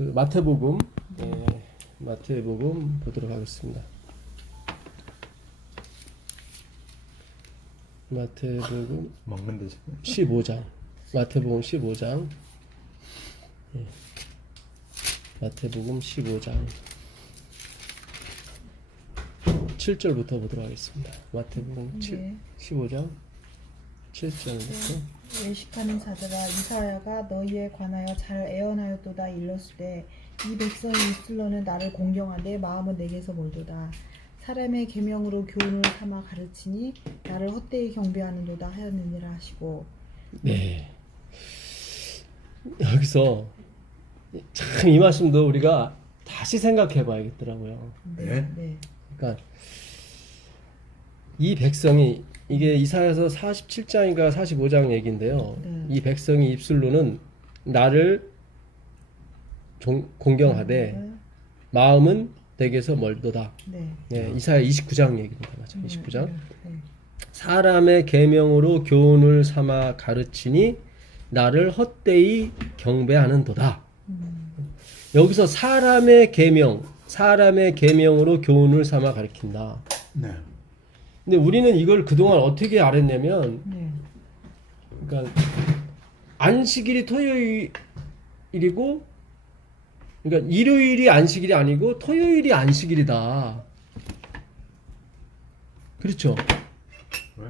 그 마태복음, 마태복음 보도록 하겠습니다. 마태복음 먹는데 15장. 마태복음 15장. 마태복음 15장 7절부터 보도록 하겠습니다. 마태복음 15장 7절부터. 외식하는 자들아, 이사야가 너희에 관하여 잘 애언하였도다 일렀으되 이 백성이 입술로는 나를 공경하되 마음은 내게서 멀도다. 사람의 계명으로 교훈을 삼아 가르치니 나를 헛되이 경배하는도다 하였느니라 하시고. 네. 여기서 참 이 말씀도 우리가 다시 생각해 봐야겠더라고요. 네. 네. 그러니까 이 백성이, 이게 이사야서 47장인가 45장 얘기인데요. 네. 이 백성이 입술로는 나를 공경하되 마음은 내게서 멀도다. 네. 네, 이사야 29장 얘기입니다. 맞죠? 29장. 네. 사람의 계명으로 교훈을 삼아 가르치니 나를 헛되이 경배하는도다. 여기서 사람의 계명으로 교훈을 삼아 가르친다. 네. 근데 우리는 이걸 그동안 어떻게 알았냐면, 네. 그러니까 안식일이 토요일이고, 그러니까 일요일이 안식일이 아니고 토요일이 안식일이다. 그렇죠? 왜?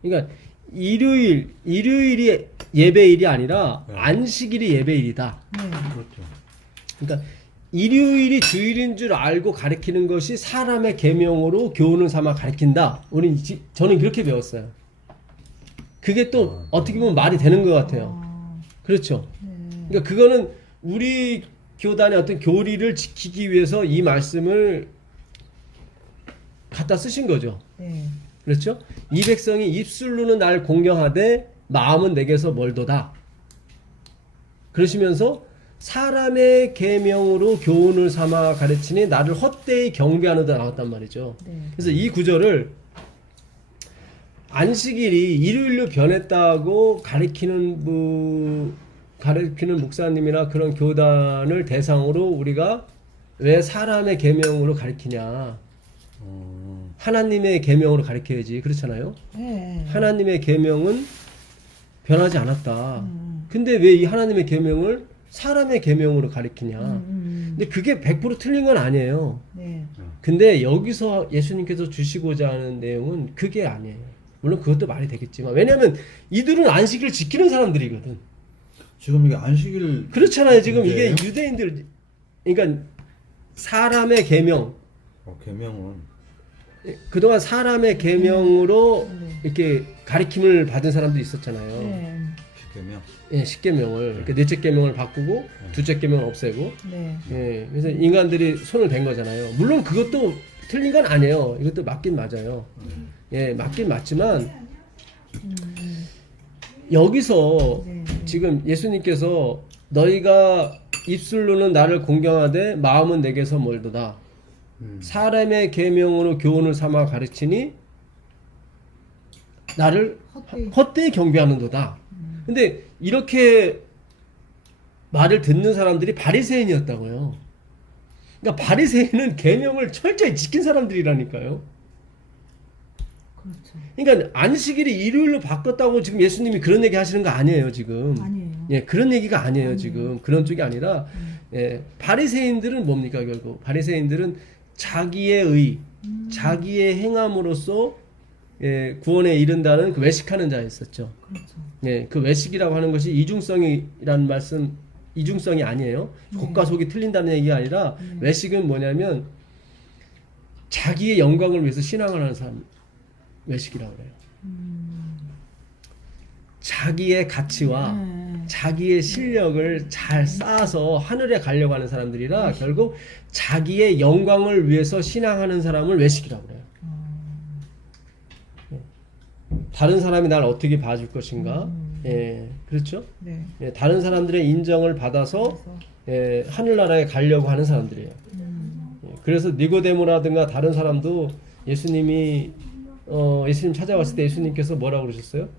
그러니까 일요일이 예배일이 아니라 네. 안식일이 예배일이다. 네. 그렇죠. 그러니까 일요일이 주일인 줄 알고 가르치는 것이 사람의 계명으로 교훈을 삼아 가르친다. 저는 그렇게 배웠어요. 그게 또 어떻게 보면 말이 되는 것 같아요. 그렇죠? 네. 그러니까 그거는 우리 교단의 어떤 교리를 지키기 위해서 이 말씀을 갖다 쓰신 거죠. 네. 그렇죠? 이 백성이 입술로는 날 공경하되 마음은 내게서 멀도다. 그러시면서 사람의 계명으로 교훈을 삼아 가르치니 나를 헛되이 경배하는다 나왔단 말이죠. 네. 그래서 이 구절을 안식일이 일요일로 변했다고 가르치는 목사님이나 그런 교단을 대상으로 우리가 왜 사람의 계명으로 가르치냐? 하나님의 계명으로 가르쳐야지. 그렇잖아요. 네. 하나님의 계명은 변하지 않았다. 근데 왜 이 하나님의 계명을 사람의 계명으로 가르치냐? 근데 그게 100% 틀린 건 아니에요. 네. 근데 여기서 예수님께서 주시고자 하는 내용은 그게 아니에요. 물론 그것도 말이 되겠지만, 왜냐하면 이들은 안식일을 지키는 사람들이거든. 지금 이게 안식일 그렇잖아요. 지금 이게 문제예요? 유대인들, 그러니까 사람의 계명, 계명은 그동안 사람의 계명으로 네. 이렇게 가르침을 받은 사람들이 있었잖아요. 네. 계명. 예, 십계명을, 그러니까 넷째 계명을 바꾸고 둘째 계명을 없애고, 네. 예, 그래서 인간들이 손을 댄 거잖아요. 물론 그것도 틀린 건 아니에요. 이것도 맞긴 맞아요. 예, 맞긴 맞지만 여기서 네. 지금 예수님께서 너희가 입술로는 나를 공경하되 마음은 내게서 멀도다. 사람의 계명으로 교훈을 삼아 가르치니 나를 헛되이 경배하는도다. 근데 이렇게 말을 듣는 사람들이 바리새인이었다고요. 그러니까 바리새인은 계명을 철저히 지킨 사람들이라니까요. 그렇죠. 그러니까 안식일이 일요일로 바꿨다고 지금 예수님이 그런 얘기 하시는 거 아니에요, 지금. 아니에요. 예, 그런 얘기가 아니에요, 지금. 그런 쪽이 아니라, 예, 바리새인들은 뭡니까, 결국? 바리새인들은 자기의 의, 자기의 행함으로써, 예, 구원에 이른다는 그 외식하는 자였었죠. 그렇죠. 예, 그 외식이라고 하는 것이 이중성이라는 말씀, 이중성이 아니에요. 겉과 속이 틀린다는 얘기가 아니라, 외식은 뭐냐면, 자기의 영광을 위해서 신앙을 하는 사람, 외식이라고 그래요. 자기의 가치와 자기의 실력을 잘 쌓아서 하늘에 가려고 하는 사람들이라 결국 자기의 영광을 위해서 신앙하는 사람을 외식이라고 그래요. 다른 사람이 날 어떻게 봐줄 것인가? 예, 그렇죠? 네. 예, 다른 사람들의 인정을 받아서 예, 하늘나라에 가려고 하는 사람들이에요. 예, 그래서 니고데모라든가 다른 사람도 예수님 찾아왔을 때 예수님께서 뭐라고 그러셨어요?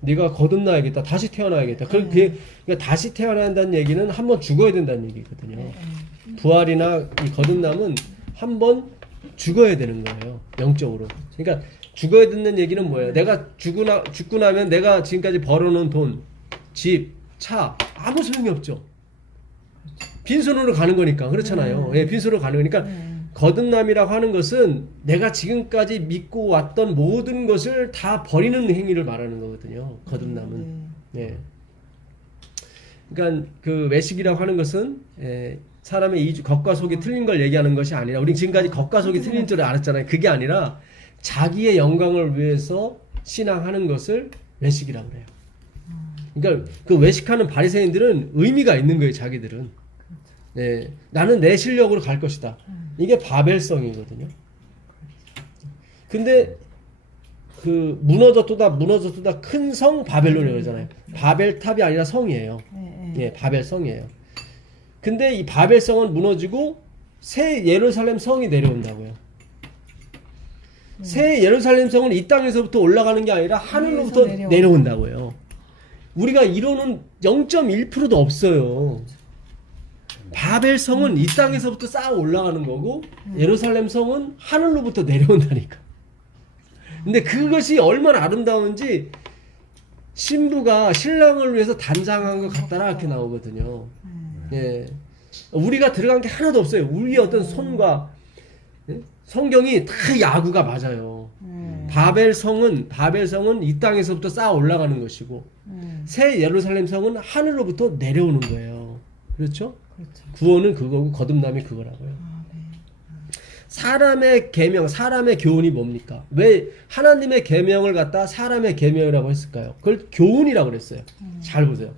네가 거듭나야겠다. 다시 태어나야겠다. 그러니까 다시 태어나야 한다는 얘기는 한번 죽어야 된다는 얘기거든요. 부활이나 이 거듭남은 한번 죽어야 되는 거예요. 영적으로. 그러니까 죽어야 된다는 얘기는 뭐예요? 내가 죽고 나면 내가 지금까지 벌어놓은 돈, 집, 차 아무 소용이 없죠. 빈손으로 가는 거니까. 그렇잖아요. 예, 빈손으로 가는 거니까 거듭남이라고 하는 것은 내가 지금까지 믿고 왔던 모든 것을 다 버리는 행위를 말하는 거거든요. 거듭남은. 예. 그러니까 그 외식이라고 하는 것은 사람의 겉과 속이 틀린 걸 얘기하는 것이 아니라, 우리 지금까지 겉과 속이 틀린 줄 알았잖아요. 그게 아니라 자기의 영광을 위해서 신앙하는 것을 외식이라고 그래요. 그러니까 그 외식하는 바리새인들은 의미가 있는 거예요. 자기들은. 네, 나는 내 실력으로 갈 것이다. 이게 바벨성이거든요. 근데 그 무너졌도다 큰 성 바벨론이라고 그러잖아요. 바벨탑이 아니라 성이에요. 예, 바벨성이에요. 근데 이 바벨성은 무너지고 새 예루살렘 성이 내려온다고요. 새 예루살렘 성은 이 땅에서부터 올라가는 게 아니라 하늘로부터 내려온다고요. 우리가 이루는 0.1%도 없어요. 바벨성은 이 땅에서부터 쌓아 올라가는 거고 예루살렘 성은 하늘로부터 내려온다니까. 근데 그것이 얼마나 아름다운지 신부가 신랑을 위해서 단장한 것 같다라 이렇게 나오거든요. 예. 우리가 들어간 게 하나도 없어요. 우리의 어떤 손과, 예? 성경이 다 야구가 맞아요. 바벨성은 이 땅에서부터 쌓아 올라가는 것이고 새 예루살렘 성은 하늘로부터 내려오는 거예요. 그렇죠? 구원은 그거고 거듭남이 그거라고요. 사람의 계명, 사람의 교훈이 뭡니까? 왜 하나님의 계명을 갖다 사람의 계명이라고 했을까요? 그걸 교훈이라고 그랬어요. 잘 보세요.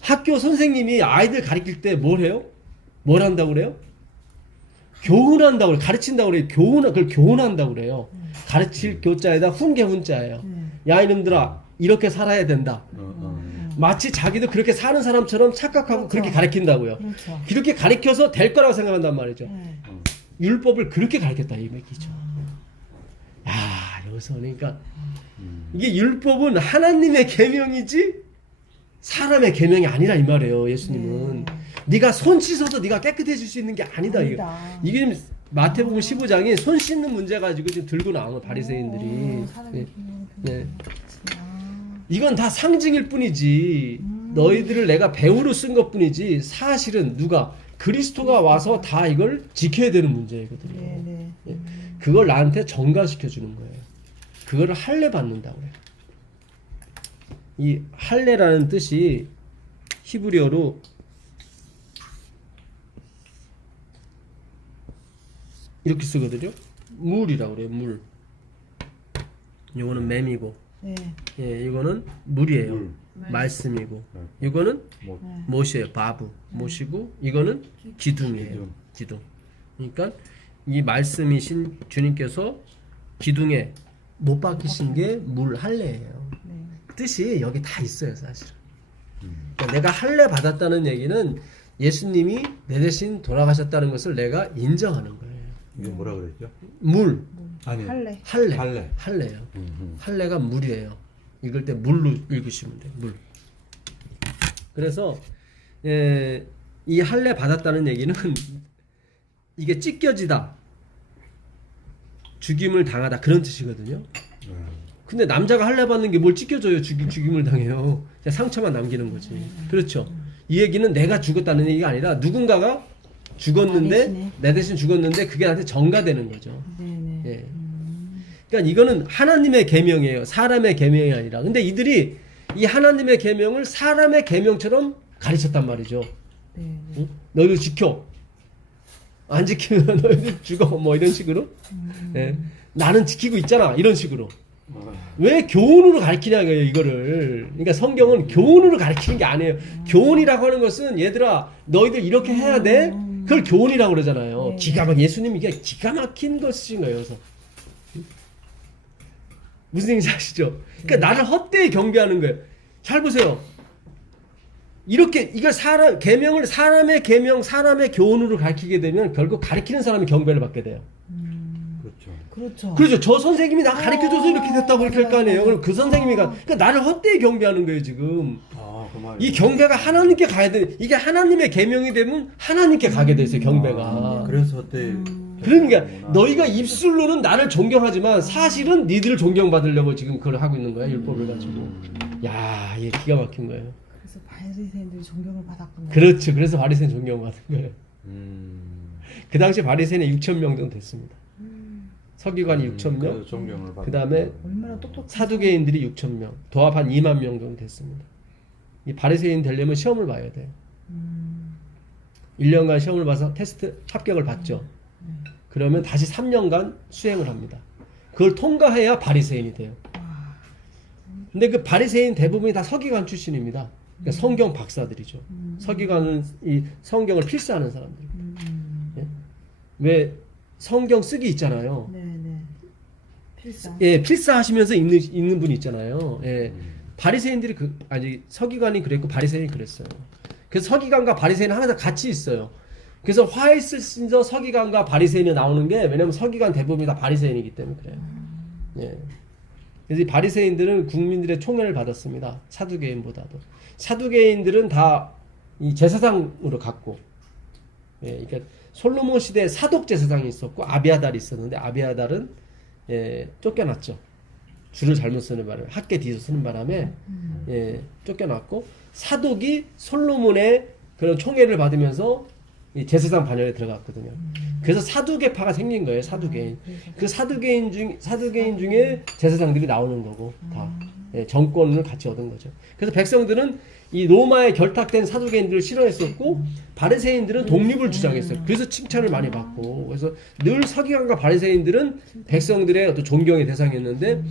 학교 선생님이 아이들 가르칠 때 뭘 해요? 뭘 한다고 그래요? 교훈한다고 그래요. 가르친다고 그래요. 그걸 교훈한다고 그래요. 가르칠 교자에다 훈계 훈자예요. 야 이놈들아 이렇게 살아야 된다. 마치 자기도 그렇게 사는 사람처럼 착각하고 그렇게 가르친다고요. 그렇게 가르쳐서 될 거라고 생각한단 말이죠. 율법을 그렇게 가르쳤다 이 얘기죠. 야 여기서 그러니까 이게 율법은 하나님의 계명이지 사람의 계명이 아니라 이 말이에요. 예수님은 네가 손 씻어서 네가 깨끗해질 수 있는 게 아니다. 이게 마태복음 15장이 손 씻는 문제 가지고 지금 들고 나오는 바리새인들이. 네. 이건 다 상징일 뿐이지 너희들을 내가 배우로 쓴 것 뿐이지 사실은 누가 그리스도가 와서 다 이걸 지켜야 되는 문제거든요. 예. 그걸 나한테 전가시켜 주는 거예요. 그거를 할례 받는다고 해요. 이 할례라는 뜻이 히브리어로 이렇게 쓰거든요. 물이라고 그래요. 물. 이거는 맴이고, 예, 이거는 물이에요. 말씀이고, 이거는 못이에요. 바브, 못이고, 이거는 기둥이에요. 기둥. 그러니까 이 말씀이신 주님께서 기둥에 못 박히신 게 물 할례예요. 뜻이 여기 다 있어요, 사실은. 그러니까 내가 할례 받았다는 얘기는 예수님이 내 대신 돌아가셨다는 것을 내가 인정하는 거예요. 이게 뭐라 그랬죠? 물. 아니. 할례예요. 할례가 물이에요. 읽을 때 물로 읽으시면 돼요. 물. 그래서 이 할례 받았다는 얘기는 이게 찢겨지다, 죽임을 당하다 그런 뜻이거든요. 근데 남자가 할례 받는 게 뭘 찢겨져요? 죽임을 당해요. 그냥 상처만 남기는 거지. 그렇죠. 이 얘기는 내가 죽었다는 얘기가 아니라 누군가가 죽었는데 내 대신 죽었는데 그게 나한테 전가되는 거죠. 예. 그러니까 이거는 하나님의 계명이에요. 사람의 계명이 아니라. 근데 이들이 이 하나님의 계명을 사람의 계명처럼 가르쳤단 말이죠. 응? 너희들 지켜. 안 지키면 너희들 죽어. 뭐 이런 식으로. 예. 나는 지키고 있잖아. 이런 식으로. 왜 교훈으로 가르치냐고요, 이거를. 그러니까 성경은 교훈으로 가르치는 게 아니에요. 교훈이라고 하는 것은 얘들아, 너희들 이렇게 해야 돼? 그걸 교훈이라고 그러잖아요. 예수님이 이게 기가 막힌 것인 거예요. 그래서. 무슨 얘기인지 아시죠? 그러니까 나를 헛되이 경배하는 거예요. 잘 보세요. 이렇게 이걸 계명을 사람의 계명, 사람의 교훈으로 가르치게 되면 결국 가르치는 사람이 경배를 받게 돼요. 그렇죠. 그렇죠. 그렇죠. 저 선생님이 나 가르쳐줘서 이렇게 됐다고 이렇게 할 거 아니에요. 그럼 그 선생님이 그러니까 나를 헛되이 경배하는 거예요 지금. 그 말이. 이 경배가 하나님께 가야 돼. 이게 하나님의 계명이 되면 하나님께 가게 돼 있어요 경배가. 그래서 그때 그러니까 너희가 입술로는 나를 존경하지만 사실은 니들을 존경받으려고 지금 그걸 하고 있는 거야 율법을 가지고. 야, 이게 기가 막힌 거예요. 그래서 바리새인들이 존경을 받았구나. 그렇죠. 그래서 바리새인 존경받은 거예요. 음. 그 당시 바리새인이 6천 명 정도 됐습니다. 서기관이 6천 명, 그래서 존경을 받고. 그 다음에 얼마나 똑똑해. 사두개인들이 6천 명, 도합 한 2만 명 정도 됐습니다. 이 바리새인 되려면 시험을 봐야 돼요. 1년간 시험을 봐서 테스트 합격을 받죠. 그러면 다시 3년간 수행을 합니다. 그걸 통과해야 바리새인이 돼요. 근데 그 바리새인 대부분이 다 서기관 출신입니다. 그러니까 성경 박사들이죠. 서기관은 이 성경을 필사하는 사람들. 예? 왜 성경 쓰기 있잖아요. 네네. 필사. 예, 필사하시면서 읽는 분이 있잖아요. 예. 바리새인들이 아니 서기관이 그랬고 바리새인이 그랬어요. 그래서 서기관과 바리새인은 항상 같이 있어요. 그래서 화해슬신서 서기관과 바리새인이 나오는 게 왜냐면 서기관 대부분이 다 바리새인이기 때문에 그래요. 예. 그래서 이 바리새인들은 국민들의 총애를 받았습니다. 사두개인보다도. 사두개인들은 다 이 제사장으로 갔고, 예, 그러니까 솔로몬 시대에 사독 제사장이 있었고 아비아달이 있었는데 아비아달은 쫓겨났죠. 줄을 잘못 쓰는 바람에 학계 뒤에서 쓰는 바람에 쫓겨났고 사독이 솔로몬의 그런 총애를 받으면서 이 제사장 반열에 들어갔거든요. 그래서 사두개파가 생긴 거예요. 사두개인. 그 사두개인 중에 제사장들이 나오는 거고 다 정권을 같이 얻은 거죠. 그래서 백성들은 이 로마에 결탁된 사두개인들을 싫어했었고 바리새인들은 독립을 주장했어요. 그래서 칭찬을 많이 받고 그래서 늘 서기관과 바리새인들은 백성들의 어떤 존경의 대상이었는데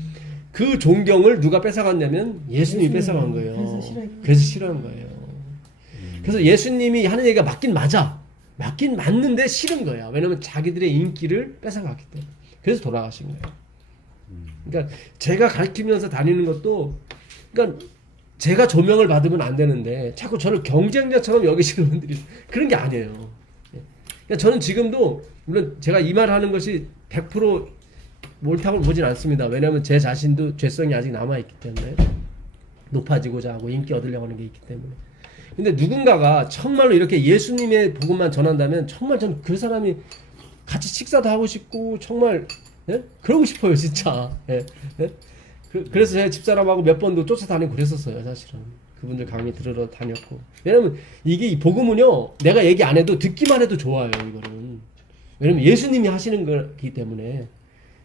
그 존경을 누가 뺏어갔냐면 예수님이 뺏어간 거예요. 그래서 싫어한 거예요. 그래서 예수님이 하는 얘기가 맞긴 맞아. 맞긴 맞는데 싫은 거야. 왜냐면 자기들의 인기를 뺏어갔기 때문에. 그래서 돌아가신 거예요. 그러니까 제가 가르치면서 다니는 것도 그러니까 제가 조명을 받으면 안 되는데 자꾸 저를 경쟁자처럼 여기시는 분들이 그런 게 아니에요. 그러니까 저는 지금도 물론 제가 이 말 하는 것이 100% 옳다고 보진 않습니다. 왜냐하면 제 자신도 죄성이 아직 남아있기 때문에 높아지고자 하고 인기 얻으려고 하는 게 있기 때문에. 근데 누군가가 정말로 이렇게 예수님의 복음만 전한다면 정말 저는 그 사람이 같이 식사도 하고 싶고 정말 그러고 싶어요 진짜. 그래서 제가 집사람하고 몇 번도 쫓아다니고 그랬었어요 사실은. 그분들 강의 들으러 다녔고. 왜냐면 이게 이 복음은요 내가 얘기 안 해도 듣기만 해도 좋아요 이거는. 왜냐면 예수님이 하시는 거기 때문에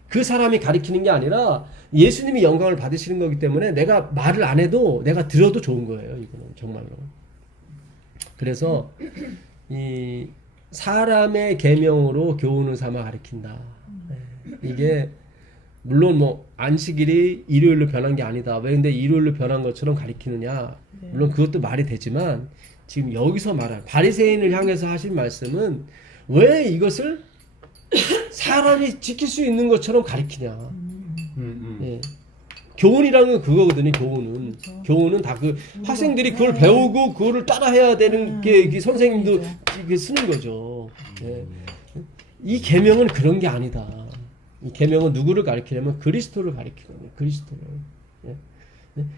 그 사람이 가리키는 게 아니라 예수님이 영광을 받으시는 거기 때문에 내가 말을 안 해도 내가 들어도 좋은 거예요 이거는 정말로. 그래서 이 사람의 계명으로 교훈을 삼아 가르친다. 이게 물론 뭐 안식일이 일요일로 변한 게 아니다. 왜 근데 일요일로 변한 것처럼 가리키느냐? 물론 그것도 말이 되지만 지금 여기서 말할 바리새인을 향해서 하신 말씀은 왜 이것을 사람이 지킬 수 있는 것처럼 가리키냐? 예. 교훈이라는 건 그거거든요. 교훈은 그렇죠. 교훈은 다 그 학생들이 그걸 배우고 그거를 따라해야 되는 게 선생님도 이게 쓰는 거죠. 예. 이 계명은 그런 게 아니다. 이 계명은 누구를 가리키냐면 그리스도를 가리키거든요. 그리스도를. 예.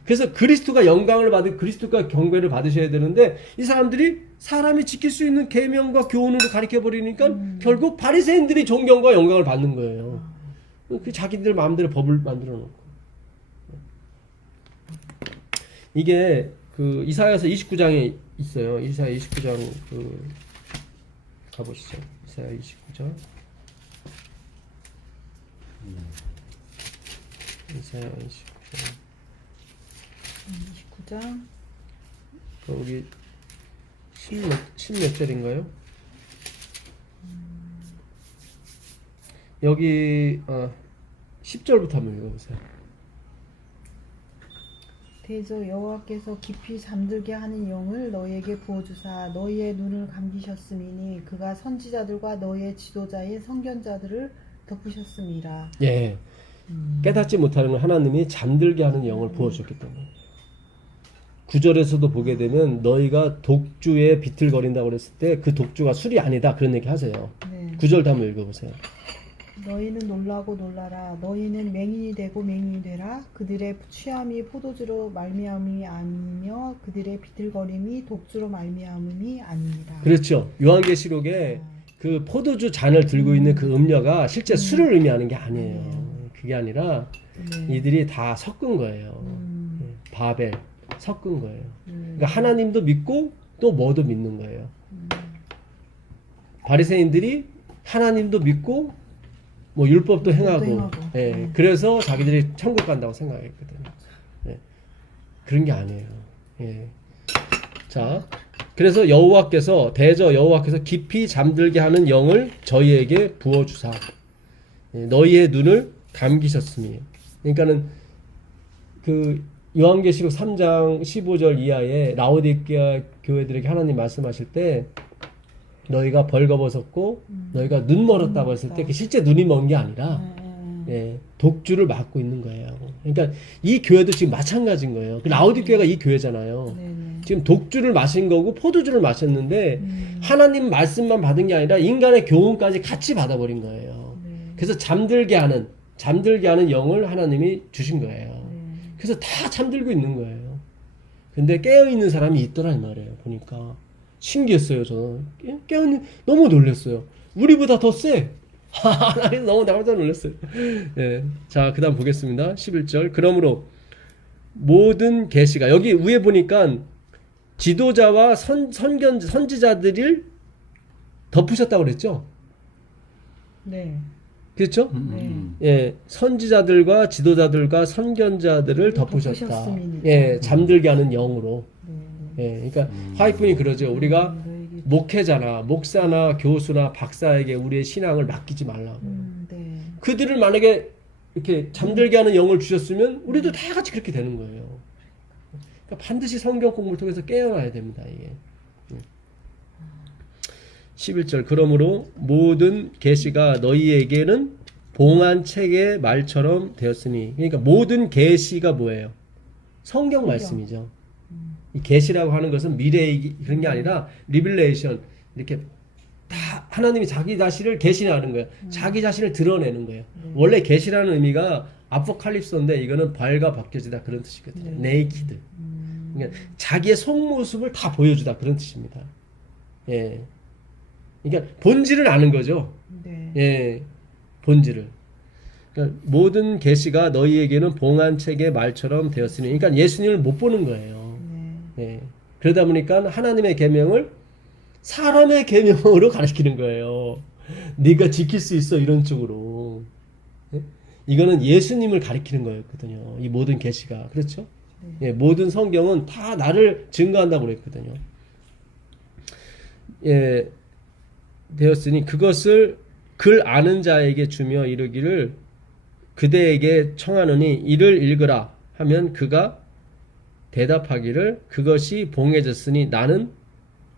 그래서 그리스도가 영광을 받은 그리스도가 경배를 받으셔야 되는데 이 사람들이 사람이 지킬 수 있는 계명과 교훈으로 가리켜 버리니까 결국 바리새인들이 존경과 영광을 받는 거예요. 그 자기들 마음대로 법을 만들어 놓고. 이게 그 이사야서 29장에 있어요. 이사야 29장 그 가보시죠. 이사야 29장. 이사야 29장. 29장. 거기 10몇 절인가요? 여기 10절부터 한번 읽어보세요. 대저 여호와께서 깊이 잠들게 하는 영을 너희에게 부어주사 너희의 눈을 감기셨음이니 그가 선지자들과 너희의 지도자의 선견자들을 덮으셨음이라. 예, 깨닫지 못하는 걸 하나님이 잠들게 하는 영을 부어줬기 때문에. 9절에서도 보게 되면 너희가 독주에 비틀거린다고 그랬을 때 그 독주가 술이 아니다 그런 얘기 하세요. 네. 9절도 한번 읽어보세요. 너희는 놀라고 놀라라. 너희는 맹인이 되고 맹인이 되라. 그들의 취함이 포도주로 말미암음이 아니며 그들의 비틀거림이 독주로 말미암음이 아니니라. 그렇죠. 요한계시록에 그 포도주 잔을 들고 있는 그 음료가 실제 술을 의미하는 게 아니에요. 그게 아니라 네. 이들이 다 섞은 거예요. 바벨 섞은 거예요. 음. 그러니까 하나님도 믿고 또 뭐도 믿는 거예요. 바리새인들이 하나님도 믿고 뭐 율법도 행하고, 예, 그래서 자기들이 천국 간다고 생각했거든요. 예, 그런 게 아니에요. 예. 자, 그래서 여호와께서 대저 여호와께서 깊이 잠들게 하는 영을 저희에게 부어주사 너희의 눈을 감기셨으니. 그러니까는 그 요한계시록 3장 15절 이하에 라오디게아 교회들에게 하나님 말씀하실 때 너희가 벌거벗었고 너희가 눈 멀었다고 했을 때 그 실제 눈이 먼 게 아니라 예, 독주를 맡고 있는 거예요. 그러니까 이 교회도 지금 마찬가지인 거예요. 그 라오디게아가 이 교회잖아요. 네네. 지금 독주를 마신 거고 포도주를 마셨는데 하나님 말씀만 받은 게 아니라 인간의 교훈까지 같이 받아버린 거예요. 그래서 잠들게 하는 영을 하나님이 주신 거예요. 그래서 다 잠들고 있는 거예요. 근데 깨어있는 사람이 있더라 이 말이에요. 보니까 신기했어요. 저는 깨어있는, 너무 놀랐어요. 우리보다 더 세. 하나님 너무 깜짝 놀랐어요. 예. 자, 그 다음 보겠습니다. 11절. 그러므로 모든 계시가, 여기 위에 보니까 지도자와 선지자들을 덮으셨다고 그랬죠? 네. 그렇죠? 네. 예, 선지자들과 지도자들과 선견자들을 덮으셨다. 덮으셨음이니까. 예, 잠들게 하는 영으로. 네. 예, 그러니까 화이프니 그러죠. 우리가 너에게 목회자나 목사나 교수나 박사에게 우리의 신앙을 맡기지 말라고. 네. 그들을 만약에 이렇게 잠들게 하는 영을 주셨으면 우리도 다 같이 그렇게 되는 거예요. 그러니까 반드시 성경 공부를 통해서 깨어나야 됩니다. 이게. 11절. 그러므로 모든 계시가 너희에게는 봉한 책의 말처럼 되었으니. 그러니까 모든 계시가 뭐예요? 성경 말씀이죠. 이 계시라고 하는 것은 미래의 그런 게 아니라 리빌레이션, 이렇게 다 하나님이 자기 자신을 계시하는 거예요. 자기 자신을 드러내는 거예요. 원래 계시라는 의미가 아포칼립스인데 이거는 발가 벗겨지다 그런 뜻이거든요. 네이키드. 그러니까 자기의 속모습을 다 보여주다 그런 뜻입니다. 예. 그러니까 본질을 아는 거죠. 네. 예. 본질을. 그러니까 모든 계시가 너희에게는 봉한 책의 말처럼 되었으니. 그러니까 예수님을 못 보는 거예요. 예. 그러다 보니까 하나님의 계명을 사람의 계명으로 가르치는 거예요. 네가 지킬 수 있어 이런 쪽으로. 예? 이거는 예수님을 가르치는 거였거든요. 이 모든 계시가. 그렇죠? 예, 모든 성경은 다 나를 증거한다고 그랬거든요. 예, 되었으니 그것을 글 아는 자에게 주며 이르기를 그대에게 청하노니 이를 읽으라 하면 그가 대답하기를 그것이 봉해졌으니 나는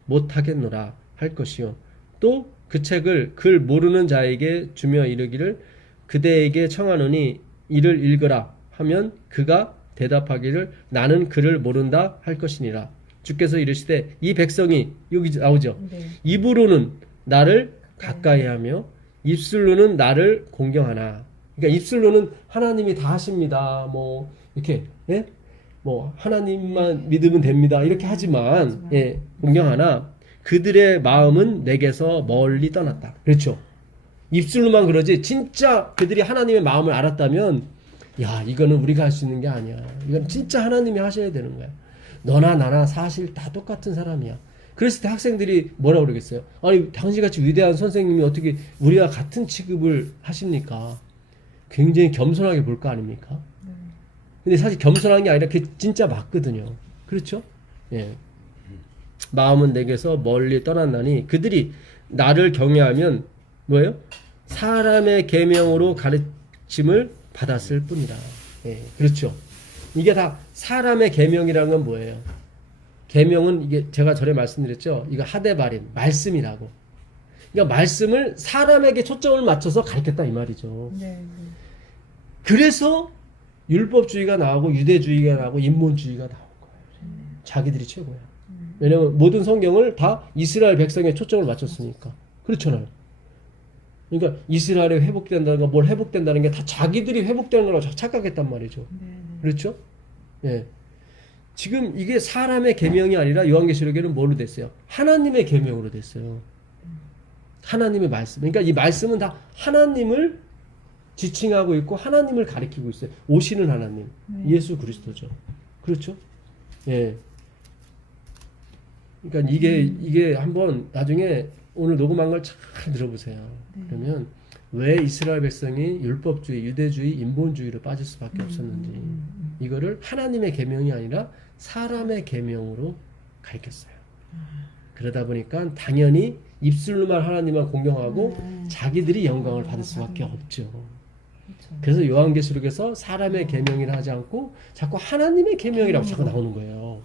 못하겠노라 할 것이요. 또 그 책을 글 모르는 자에게 주며 이르기를 그대에게 청하노니 이를 읽으라 하면 그가 대답하기를 나는 글을 모른다 할 것이니라. 주께서 이르시되 이 백성이 여기 나오죠. 네. 입으로는 나를 가까이하며 입술로는 나를 공경하나. 그러니까 입술로는 하나님이 다 하십니다. 뭐 이렇게 예? 뭐 하나님만 믿으면 됩니다. 이렇게 하지만 예, 공경하나 그들의 마음은 내게서 멀리 떠났다. 그렇죠. 입술로만 그러지 진짜 그들이 하나님의 마음을 알았다면 야 이거는 우리가 할 수 있는 게 아니야. 이건 진짜 하나님이 하셔야 되는 거야. 너나 나나 사실 다 똑같은 사람이야. 그랬을 때 학생들이 뭐라고 그러겠어요? 아니 당신같이 위대한 선생님이 어떻게 우리와 같은 취급을 하십니까? 굉장히 겸손하게 볼 거 아닙니까? 근데 사실 겸손한 게 아니라 그게 진짜 맞거든요. 그렇죠? 예. 마음은 내게서 멀리 떠났나니 그들이 나를 경외하면 뭐예요? 사람의 계명으로 가르침을 받았을 뿐이라. 예. 그렇죠. 이게 다 사람의 계명이라는 건 뭐예요? 계명은 이게 제가 전에 말씀드렸죠. 이거 하데바림 말씀이라고. 그러니까 말씀을 사람에게 초점을 맞춰서 가르쳤다 이 말이죠. 네. 그래서 율법주의가 나오고 유대주의가 나오고 인본주의가 나온 거예요. 자기들이 최고야. 왜냐면 모든 성경을 다 이스라엘 백성에 초점을 맞췄으니까. 그렇잖아요. 그러니까 이스라엘이 회복된다는 거, 뭘 회복된다는 게 다 자기들이 회복되는 거라고 착각했단 말이죠. 네, 네. 그렇죠? 예. 지금 이게 사람의 계명이 아니라 요한계시록에는 뭘로 됐어요? 하나님의 계명으로 됐어요. 하나님의 말씀. 그러니까 이 말씀은 다 하나님을 지칭하고 있고 하나님을 가리키고 있어요. 오시는 하나님, 예수 그리스도죠. 그렇죠? 예. 그러니까 이게 한번 나중에 오늘 녹음한 걸 잘 들어보세요. 그러면 왜 이스라엘 백성이 율법주의, 유대주의, 인본주의로 빠질 수밖에 없었는지 이거를 하나님의 계명이 아니라 사람의 계명으로 가르쳤어요. 그러다 보니까 당연히 입술로만 하나님만 공경하고 자기들이 영광을 받을 수밖에 없죠. 그렇죠. 그래서 요한계시록에서 사람의 계명이라 하지 않고 자꾸 하나님의 계명이라고 자꾸 나오는 거예요.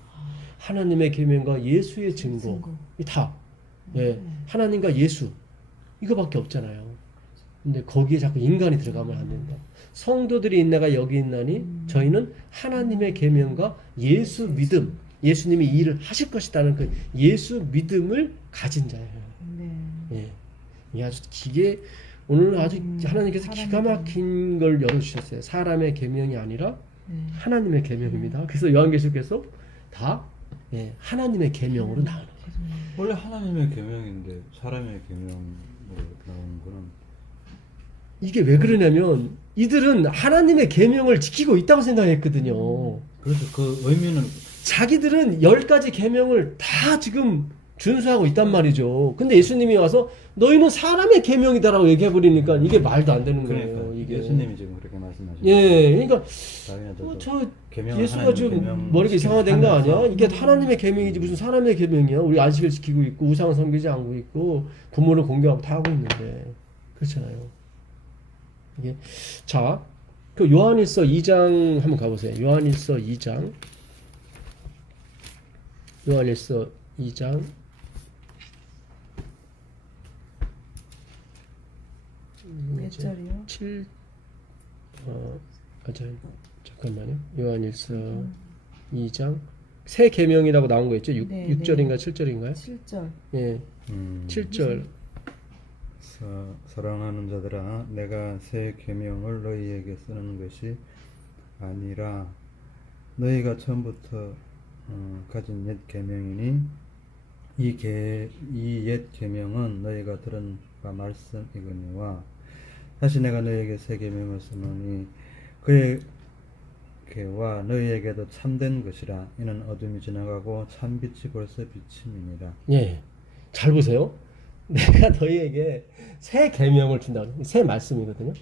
하나님의 계명과 예수의 증거 이 다 예, 하나님과 예수 이거밖에 없잖아요. 근데 거기에 자꾸 인간이 들어가면 안 된다. 성도들이 있나가 여기 있나니 저희는 하나님의 계명과 예수 믿음, 예수님이 이 일을 하실 것이라는 그 예수 믿음을 가진 자예요. 네. 예, 이게 아주 오늘 아주 하나님께서 기가 막힌 걸 열어주셨어요. 사람의 계명이 아니라 하나님의 계명입니다. 그래서 요한계시록에서 다 예, 하나님의 계명으로 나오는 거예요. 원래 하나님의 계명인데 사람의 계명으로 나오는 거는 이게 왜 그러냐면 이들은 하나님의 계명을 지키고 있다고 생각했거든요. 그래서 그 의미는 자기들은 10가지 계명을 다 지금 준수하고 있단 말이죠. 근데 예수님이 와서 너희는 사람의 계명이다라고 얘기해 버리니까 이게 말도 안 되는 거예요. 그러니까 이게 예수님이 지금 그렇게 말씀하시는 예, 그러니까 당연하죠. 저 계명은 예수가 하나님의 좀 계명 머리가 이상화된 거 아니야? 지키면서 이게 하나님의 계명이지 무슨 사람의 계명이야? 우리 안식을 지키고 있고 우상을 섬기지 않고 있고 부모를 공경하고 다 하고 있는데 그렇잖아요. 이게 자, 그 요한일서 2장 한번 가보세요. 요한일서 2장 요한일서 2장 몇 절이요? 7 잠깐만요. 요한일서 2장 새 계명이라고 나온 거 있죠? 6절인가 7절인가요? 7절. 예. 7절. 사랑하는 자들아 내가 새 계명을 너희에게 쓰는 것이 아니라 너희가 처음부터 가진 옛 계명이니 이 옛 계명은 너희가 들은 바 말씀이거니와 다시 내가 너희에게 새 계명을 쓰노니 그에게와 너희에게도 참된 것이라 이는 어둠이 지나가고 참 빛이 벌써 비침이니라. 예. 잘 보세요. 내가 너희에게 새 계명을 준다. 새 말씀이거든요.